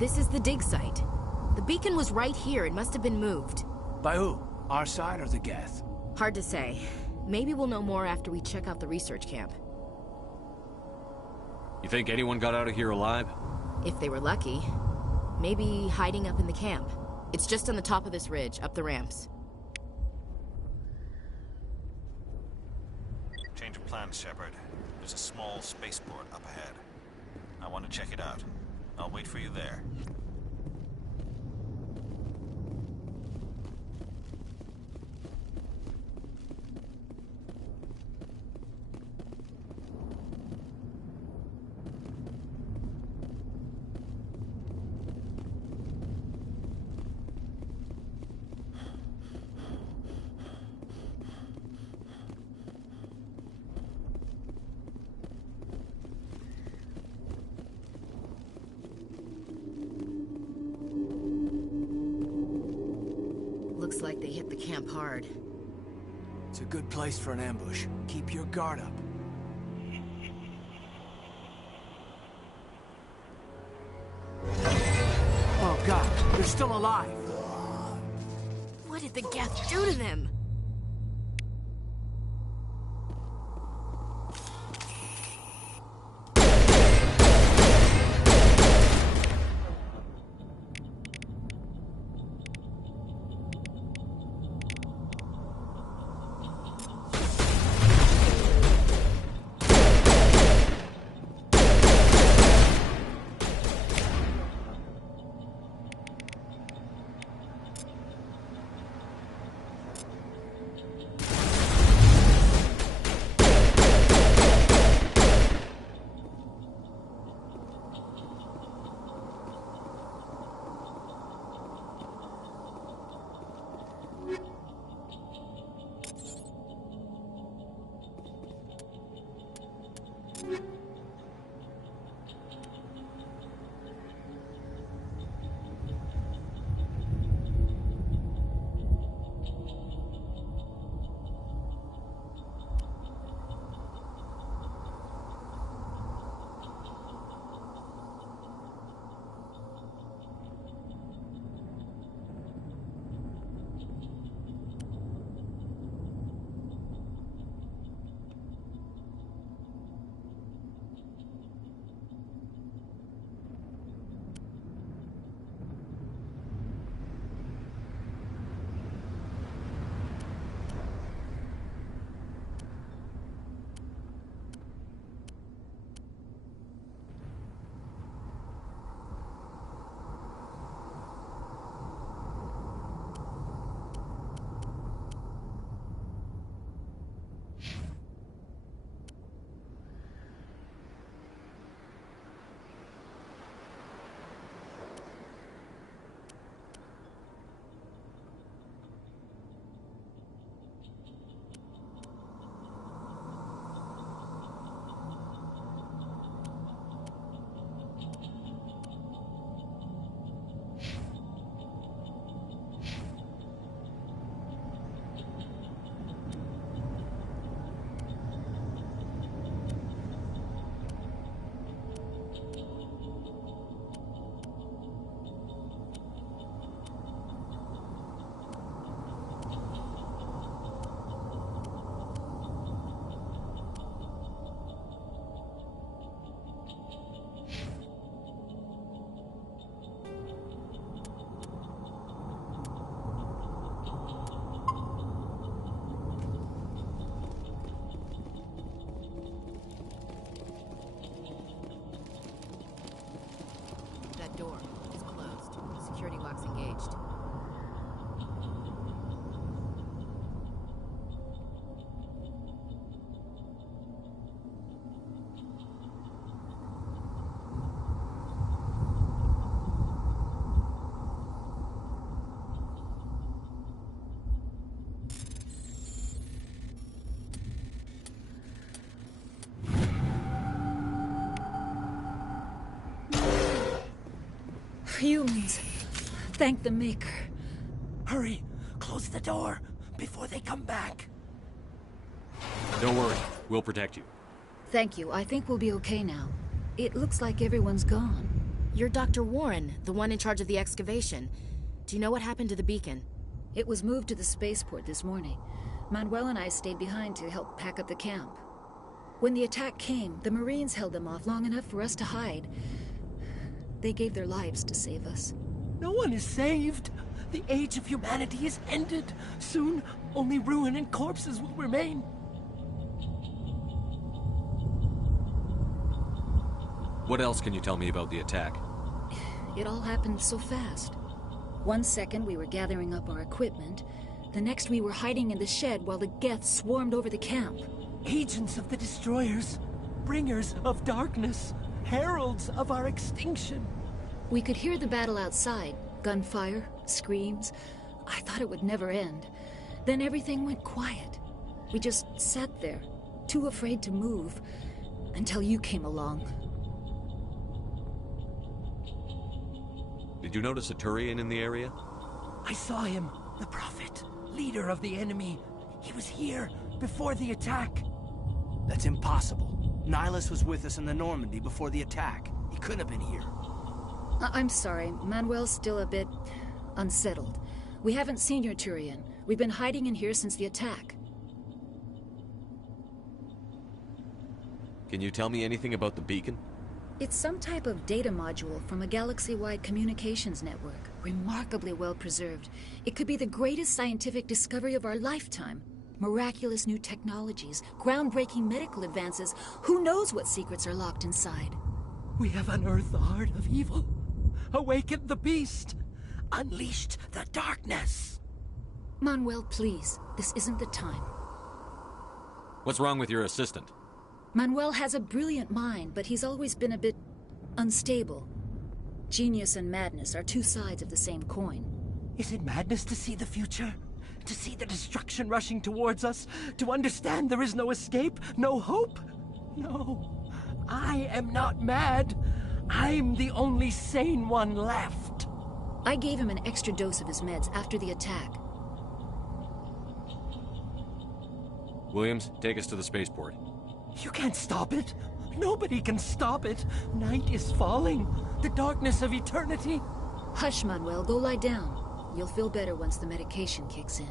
This is the dig site. The beacon was right here. It must have been moved. By who? Our side or the Geth? Hard to say. Maybe we'll know more after we check out the research camp. You think anyone got out of here alive? If they were lucky. Maybe hiding up in the camp. It's just on the top of this ridge, up the ramps. Change of plans, Shepard. There's a small spaceport up ahead. I want to check it out. I'll wait for you there. Looks like they hit the camp hard. It's a good place for an ambush. Keep your guard up. Oh god, they're still alive! What did the Geth do to them? Door. It's closed. Security lock's engaged. Humans. Thank the Maker. Hurry! Close the door before they come back. Don't worry. We'll protect you. Thank you. I think we'll be okay now. It looks like everyone's gone. You're Dr. Warren, the one in charge of the excavation. Do you know what happened to the beacon? It was moved to the spaceport this morning. Manuel and I stayed behind to help pack up the camp. When the attack came, the Marines held them off long enough for us to hide. They gave their lives to save us. No one is saved. The age of humanity is ended. Soon, only ruin and corpses will remain. What else can you tell me about the attack? It all happened so fast. 1 second we were gathering up our equipment. The next we were hiding in the shed while the Geth swarmed over the camp. Agents of the Destroyers. Bringers of darkness. Heralds of our extinction. We could hear the battle outside. Gunfire, screams. I thought it would never end. Then everything went quiet. We just sat there, too afraid to move, until you came along. Did you notice a Turian in the area? I saw him, the Prophet, leader of the enemy. He was here before the attack. That's impossible. Nihilus was with us in the Normandy before the attack. He couldn't have been here. I'm sorry. Manuel's still a bit unsettled. We haven't seen your Turian. We've been hiding in here since the attack. Can you tell me anything about the beacon? It's some type of data module from a galaxy-wide communications network. Remarkably well preserved. It could be the greatest scientific discovery of our lifetime. Miraculous new technologies, groundbreaking medical advances. Who knows what secrets are locked inside? We have unearthed the heart of evil, awakened the beast, unleashed the darkness. Manuel, please. This isn't the time. What's wrong with your assistant? Manuel has a brilliant mind, but he's always been a bit unstable. Genius and madness are two sides of the same coin. Is it madness to see the future? To see the destruction rushing towards us? To understand there is no escape, no hope? No, I am not mad. I'm the only sane one left. I gave him an extra dose of his meds after the attack. Williams, take us to the spaceport. You can't stop it. Nobody can stop it. Night is falling. The darkness of eternity. Hush, Manuel. Go lie down. You'll feel better once the medication kicks in.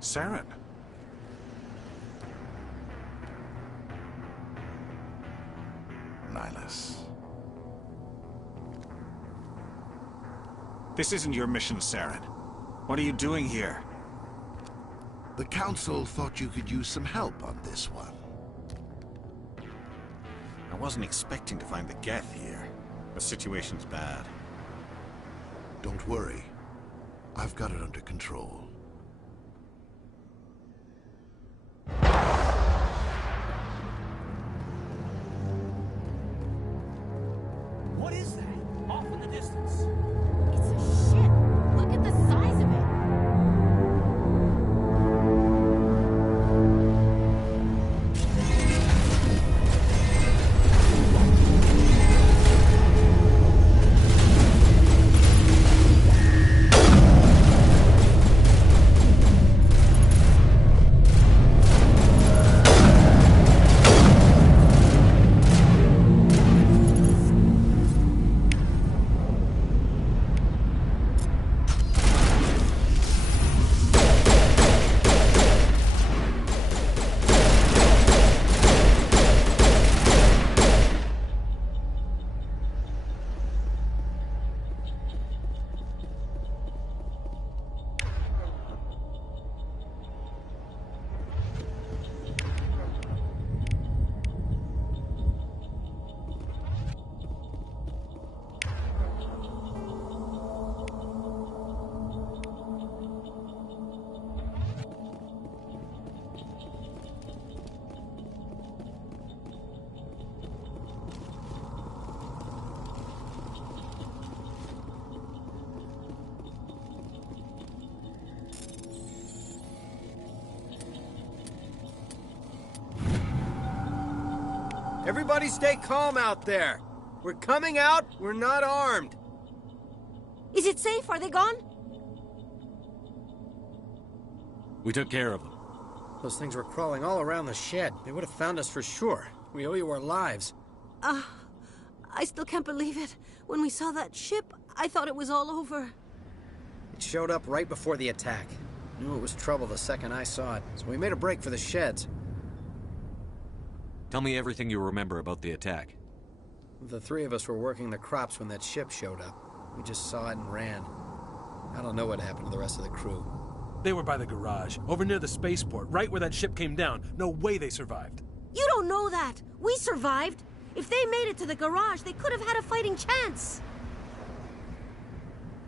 Saren. Nihilus. This isn't your mission, Saren. What are you doing here? The Council thought you could use some help on this one. I wasn't expecting to find the Geth here. The situation's bad. Don't worry. I've got it under control. What is that? Off in the distance. It's a ship. Look at the size of it. Everybody stay calm out there. We're coming out, we're not armed. Is it safe? Are they gone? We took care of them. Those things were crawling all around the shed. They would have found us for sure. We owe you our lives. I still can't believe it. When we saw that ship, I thought it was all over. It showed up right before the attack. Knew it was trouble the second I saw it, so we made a break for the sheds. Tell me everything you remember about the attack. The three of us were working the crops when that ship showed up. We just saw it and ran. I don't know what happened to the rest of the crew. They were by the garage, over near the spaceport, right where that ship came down. No way they survived. You don't know that. We survived. If they made it to the garage, they could have had a fighting chance.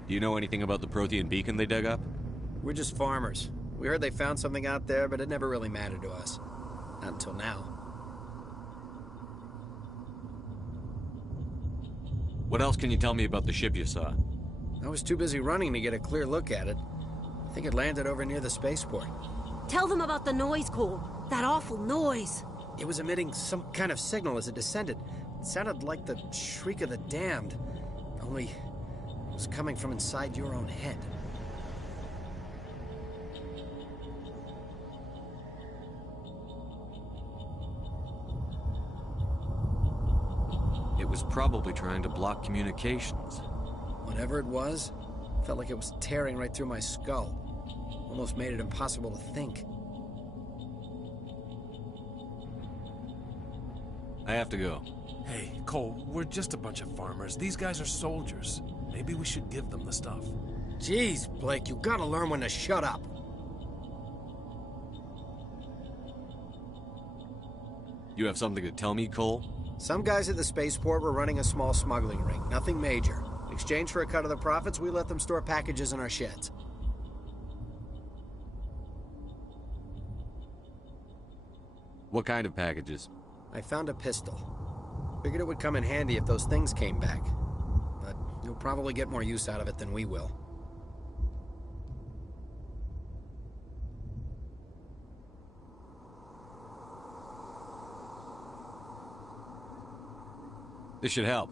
Do you know anything about the Prothean beacon they dug up? We're just farmers. We heard they found something out there, but it never really mattered to us. Not until now. What else can you tell me about the ship you saw? I was too busy running to get a clear look at it. I think it landed over near the spaceport. Tell them about the noise, Cole. That awful noise. It was emitting some kind of signal as it descended. It sounded like the shriek of the damned. Only it was coming from inside your own head. It was probably trying to block communications. Whatever it was, felt like it was tearing right through my skull. Almost made it impossible to think. I have to go. Hey, Cole, we're just a bunch of farmers. These guys are soldiers. Maybe we should give them the stuff. Jeez, Blake, you gotta learn when to shut up. You have something to tell me, Cole? Some guys at the spaceport were running a small smuggling ring. Nothing major. In exchange for a cut of the profits, we let them store packages in our sheds. What kind of packages? I found a pistol. Figured it would come in handy if those things came back. But you'll probably get more use out of it than we will. This should help.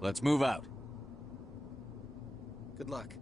Let's move out. Good luck.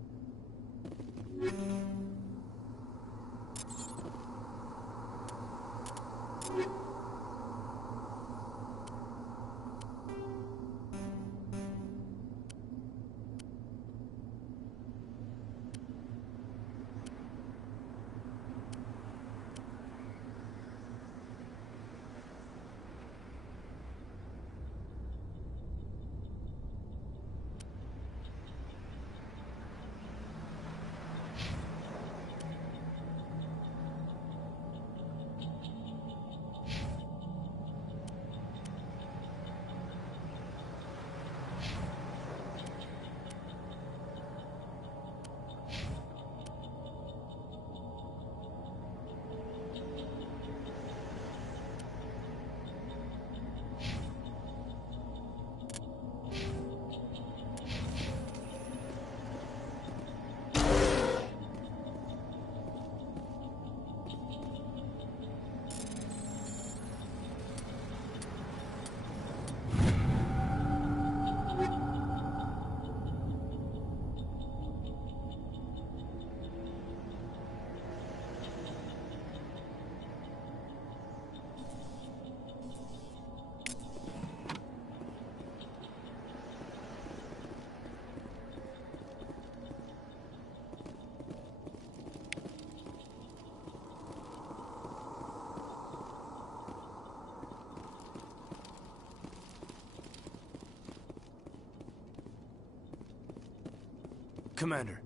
Commander,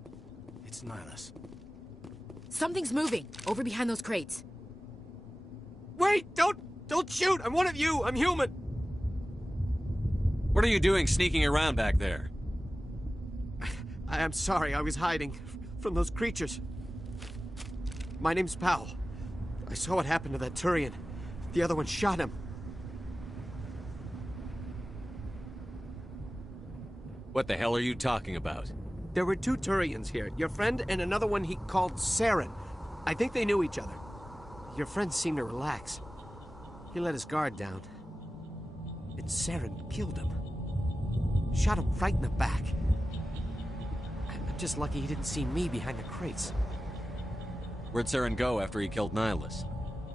it's Nihilus. Something's moving, over behind those crates. Wait! Don't shoot! I'm one of you! I'm human! What are you doing sneaking around back there? I'm sorry, I was hiding from those creatures. My name's Powell. I saw what happened to that Turian. The other one shot him. What the hell are you talking about? There were 2 Turians here. Your friend and another one he called Saren. I think they knew each other. Your friend seemed to relax. He let his guard down. And Saren killed him. Shot him right in the back. I'm just lucky he didn't see me behind the crates. Where'd Saren go after he killed Nihilus?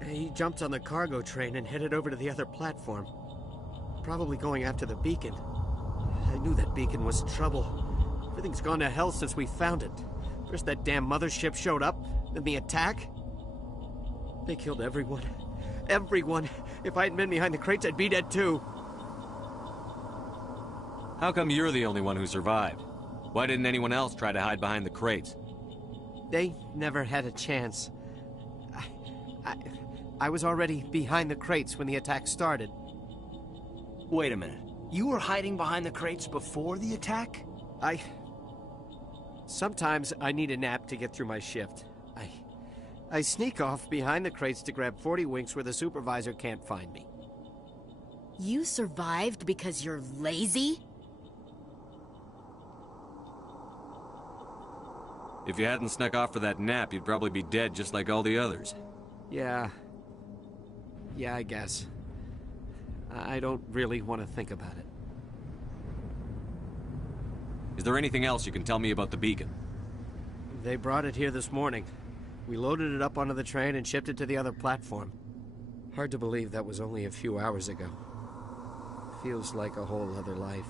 He jumped on the cargo train and headed over to the other platform. Probably going after the beacon. I knew that beacon was trouble. Everything's gone to hell since we found it. First that damn mothership showed up, then the attack. They killed everyone. Everyone! If I hadn't been behind the crates, I'd be dead too. How come you're the only one who survived? Why didn't anyone else try to hide behind the crates? They never had a chance. I was already behind the crates when the attack started. Wait a minute. You were hiding behind the crates before the attack? Sometimes I need a nap to get through my shift. I sneak off behind the crates to grab 40 winks where the supervisor can't find me. You survived because you're lazy? If you hadn't snuck off for that nap, you'd probably be dead just like all the others. Yeah, I guess. I don't really want to think about it. Is there anything else you can tell me about the beacon? They brought it here this morning. We loaded it up onto the train and shipped it to the other platform. Hard to believe that was only a few hours ago. Feels like a whole other life.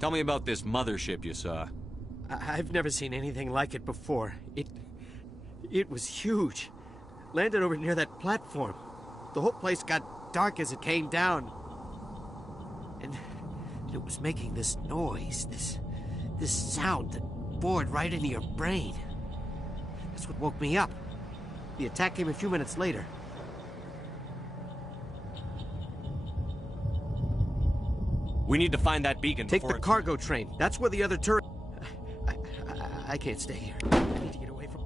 Tell me about this mothership you saw. I've never seen anything like it before. It was huge. Landed over near that platform. The whole place got dark as it came down. And it was making this noise, this sound that bored right into your brain. That's what woke me up. The attack came a few minutes later. We need to find that beacon. Take the cargo train. That's where the other turret... I can't stay here. I need to get away from...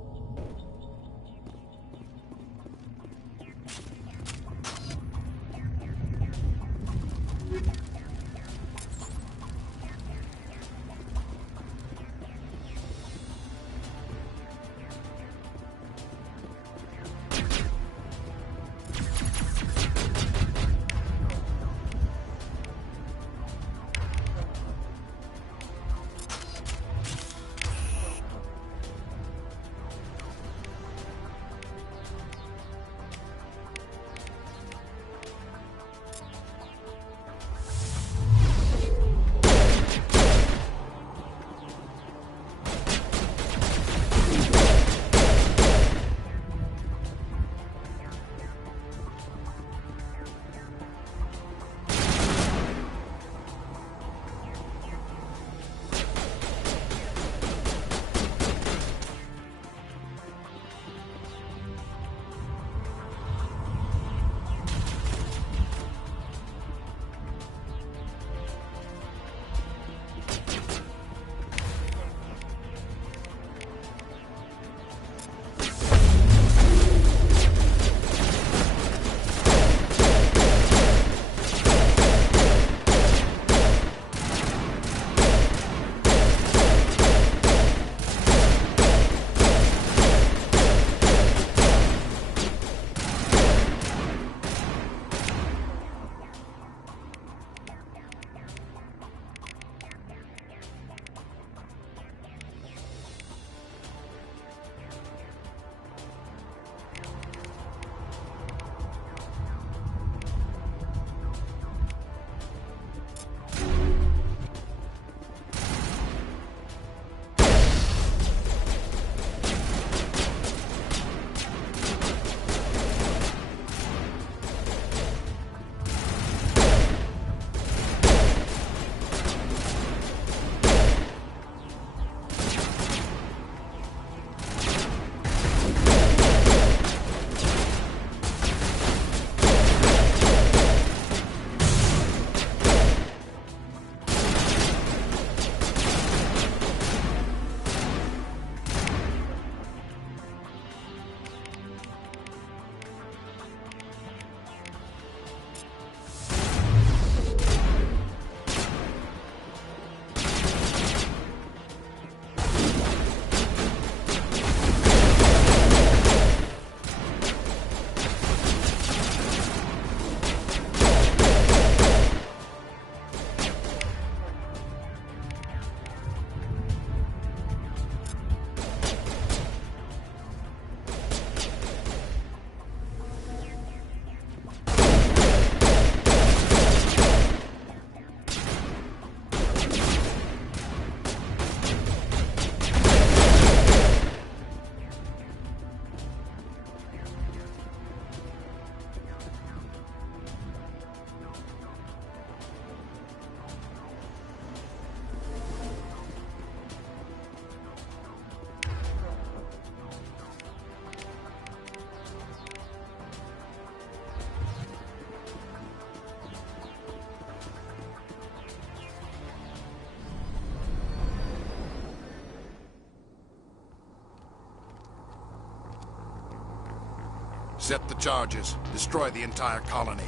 Set the charges. Destroy the entire colony.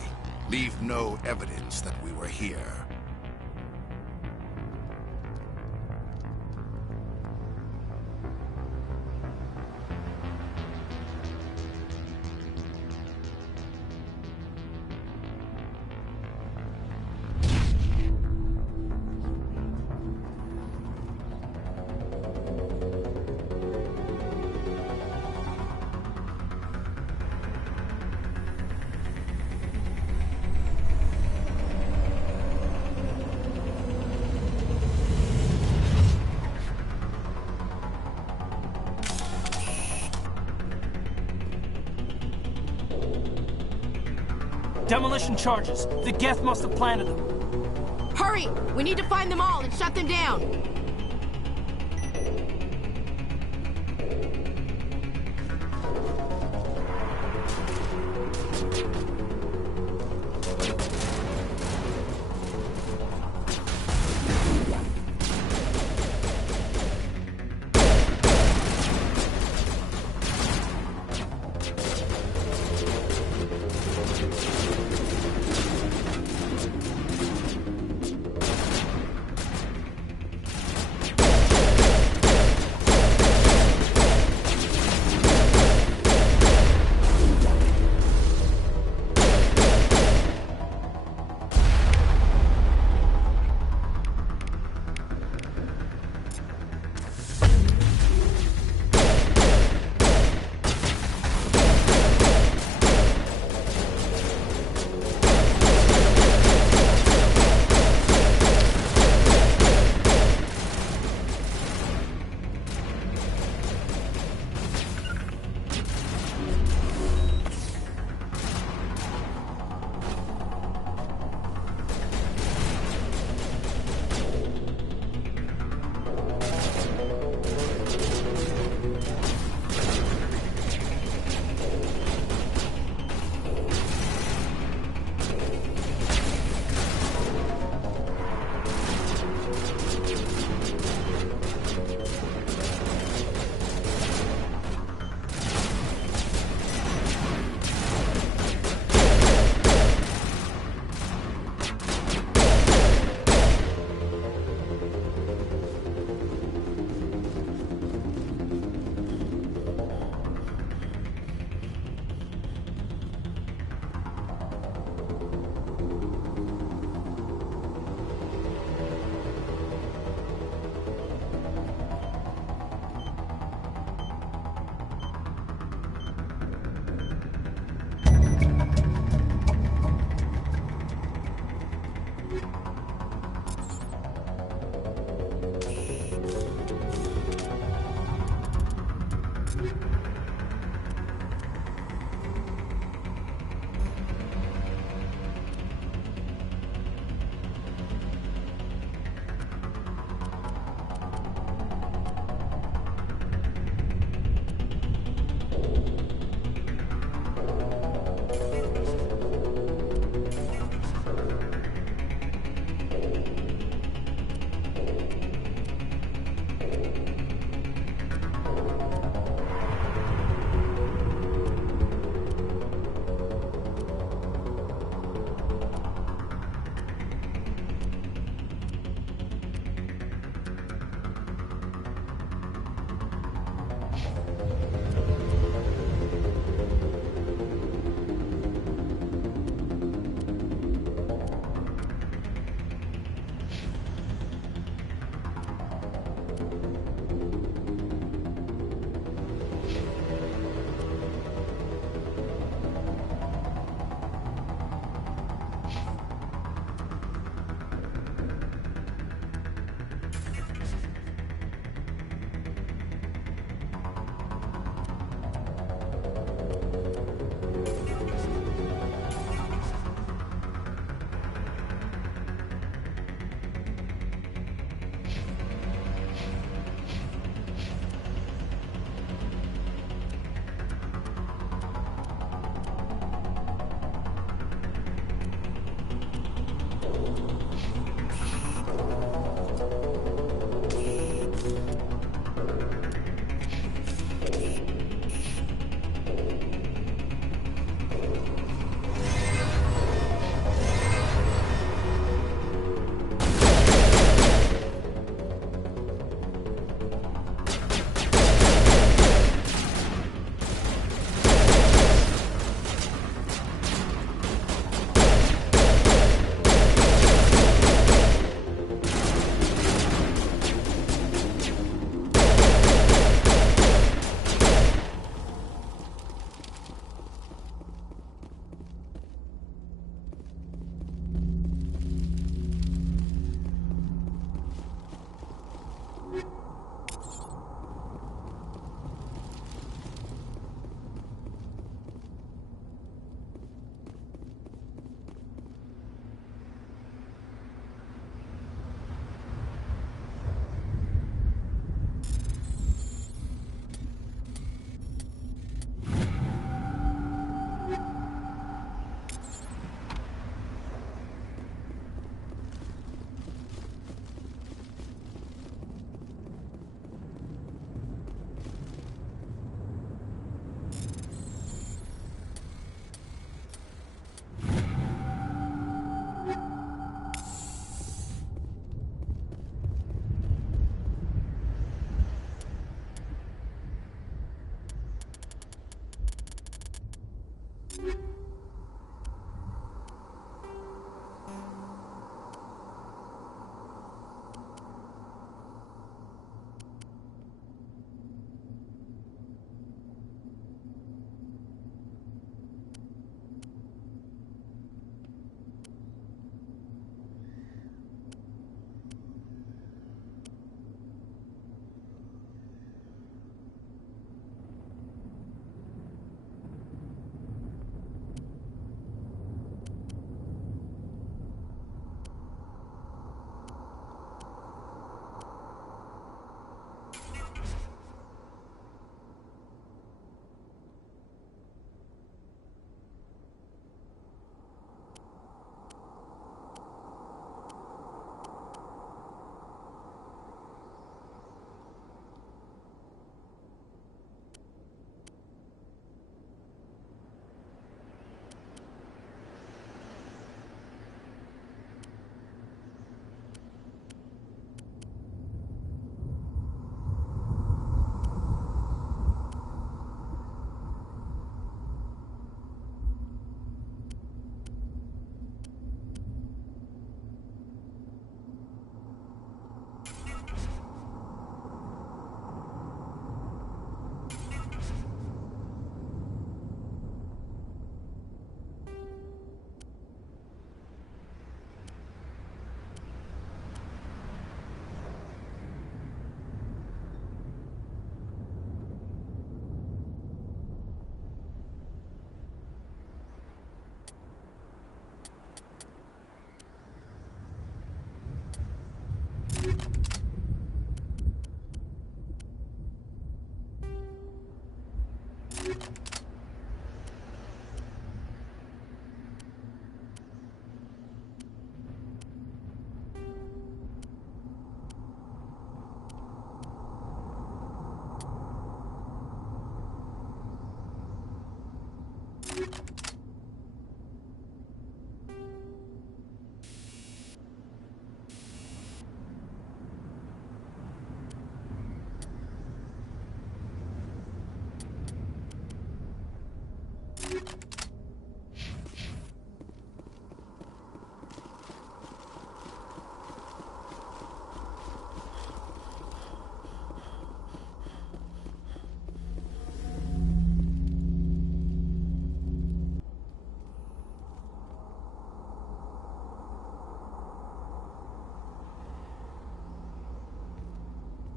Leave no evidence that we were here. Demolition charges. The Geth must have planted them. Hurry! We need to find them all and shut them down.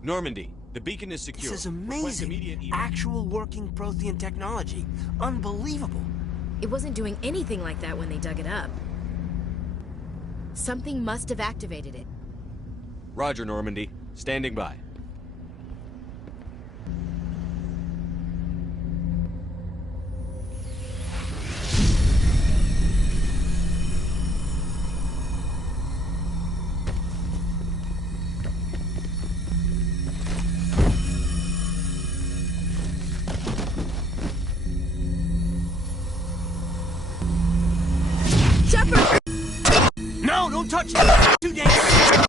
Normandy, the beacon is secure. This is amazing. Actual working Prothean technology. Unbelievable. It wasn't doing anything like that when they dug it up. Something must have activated it. Roger, Normandy. Standing by. No, don't touch it! Too dangerous!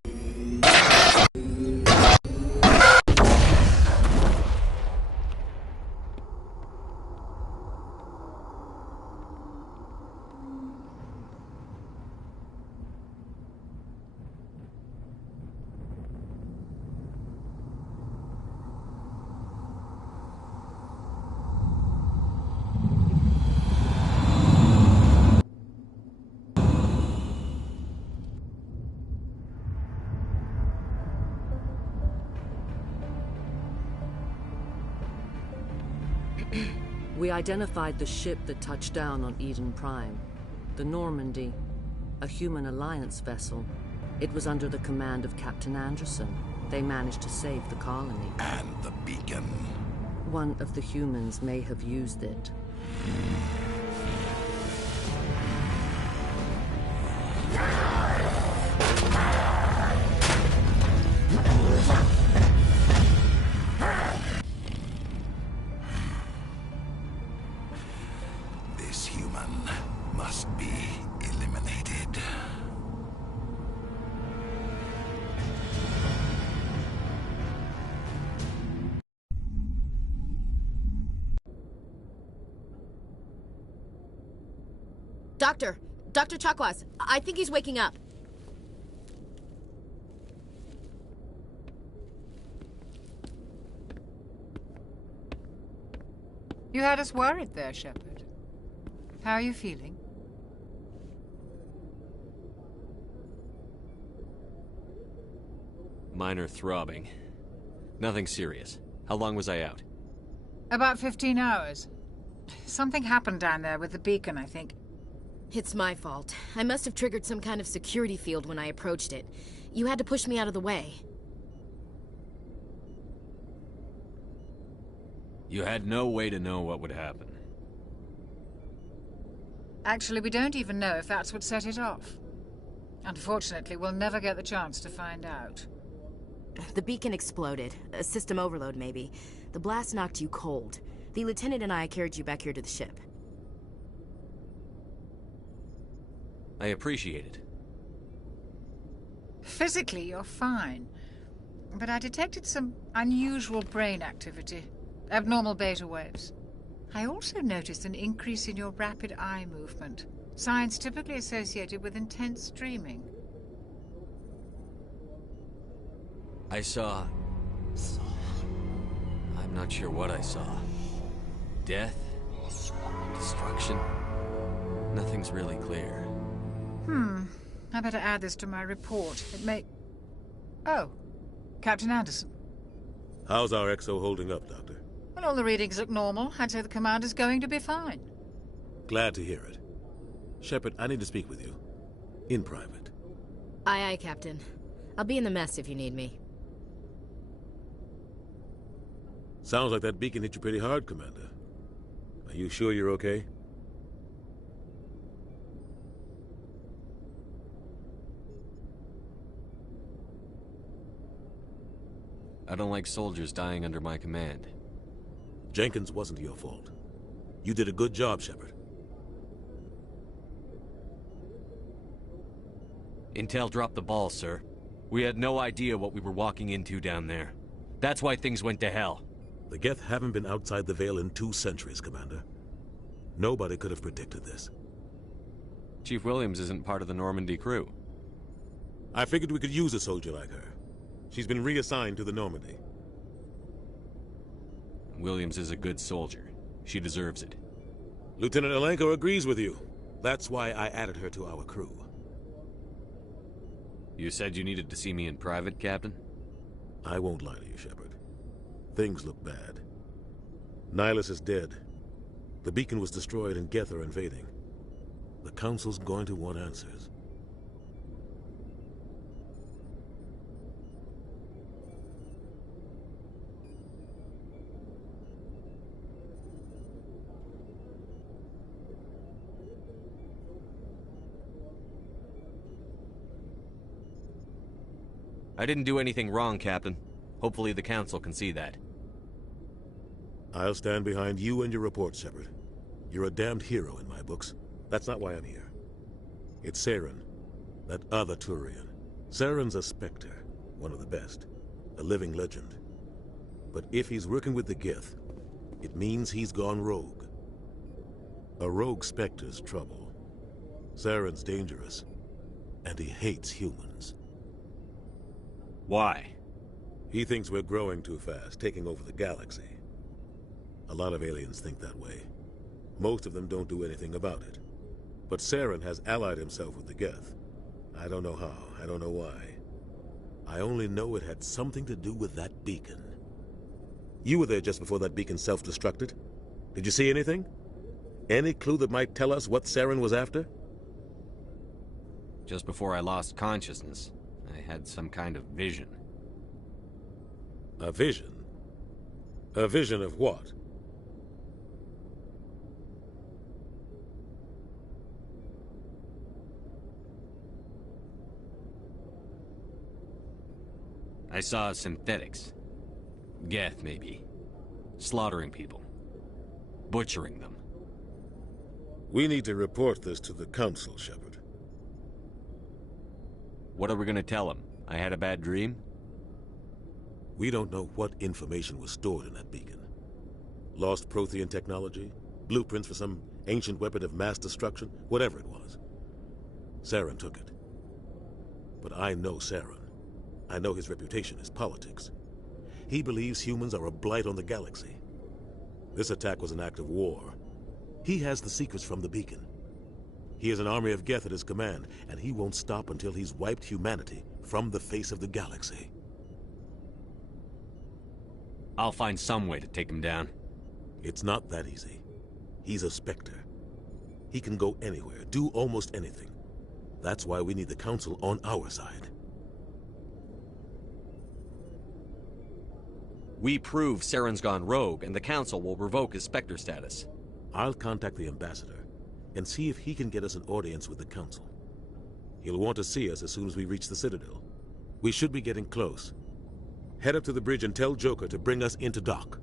We identified the ship that touched down on Eden Prime. The Normandy. A human alliance vessel. It was under the command of Captain Anderson. They managed to save the colony. And the beacon. One of the humans may have used it. This human must be eliminated. Dr. Chakwas, I think he's waking up. You had us worried there, Shepard. How are you feeling? Minor throbbing. Nothing serious. How long was I out? About 15 hours. Something happened down there with the beacon, I think. It's my fault. I must have triggered some kind of security field when I approached it. You had to push me out of the way. You had no way to know what would happen. Actually, we don't even know if that's what set it off. Unfortunately, we'll never get the chance to find out. The beacon exploded. A system overload, maybe. The blast knocked you cold. The lieutenant and I carried you back here to the ship. I appreciate it. Physically, you're fine. But I detected some unusual brain activity. Abnormal beta waves. I also noticed an increase in your rapid eye movement. Signs typically associated with intense dreaming. I saw... I'm not sure what I saw. Death? Destruction? Nothing's really clear. I better add this to my report. It may... Oh, Captain Anderson. How's our XO holding up, Doctor? Well, all the readings look normal. I'd say the commander's going to be fine. Glad to hear it. Shepard, I need to speak with you. In private. Aye, Captain. I'll be in the mess if you need me. Sounds like that beacon hit you pretty hard, Commander. Are you sure you're okay? I don't like soldiers dying under my command. Jenkins wasn't your fault. You did a good job, Shepard. Intel dropped the ball, sir. We had no idea what we were walking into down there. That's why things went to hell. The Geth haven't been outside the Veil in 2 centuries, Commander. Nobody could have predicted this. Chief Williams isn't part of the Normandy crew. I figured we could use a soldier like her. She's been reassigned to the Normandy. Williams is a good soldier. She deserves it. Lieutenant Alenko agrees with you. That's why I added her to our crew. You said you needed to see me in private, Captain? I won't lie to you, Shepard. Things look bad. Nihilus is dead. The beacon was destroyed and Geth are invading. The Council's going to want answers. I didn't do anything wrong, Captain. Hopefully the Council can see that. I'll stand behind you and your report, Shepard. You're a damned hero in my books. That's not why I'm here. It's Saren, that other Turian. Saren's a Spectre, one of the best. A living legend. But if he's working with the Geth, it means he's gone rogue. A rogue Spectre's trouble. Saren's dangerous, and he hates humans. Why? He thinks we're growing too fast, taking over the galaxy. A lot of aliens think that way. Most of them don't do anything about it. But Saren has allied himself with the Geth. I don't know how, I don't know why. I only know it had something to do with that beacon. You were there just before that beacon self-destructed. Did you see anything? Any clue that might tell us what Saren was after? Just before I lost consciousness, I had some kind of vision. A vision? A vision of what? I saw synthetics. Geth, maybe. Slaughtering people. Butchering them. We need to report this to the Council, Shepard. What are we gonna tell them? I had a bad dream? We don't know what information was stored in that beacon. Lost Prothean technology? Blueprints for some ancient weapon of mass destruction? Whatever it was. Saren took it. But I know Saren. I know his reputation is politics. He believes humans are a blight on the galaxy. This attack was an act of war. He has the secrets from the beacon. He has an army of Geth at his command, and he won't stop until he's wiped humanity from the face of the galaxy. I'll find some way to take him down. It's not that easy. He's a Spectre. He can go anywhere, do almost anything. That's why we need the Council on our side. We prove Saren's gone rogue, and the Council will revoke his Spectre status. I'll contact the Ambassador and see if he can get us an audience with the Council. He'll want to see us as soon as we reach the Citadel. We should be getting close. Head up to the bridge and tell Joker to bring us into dock.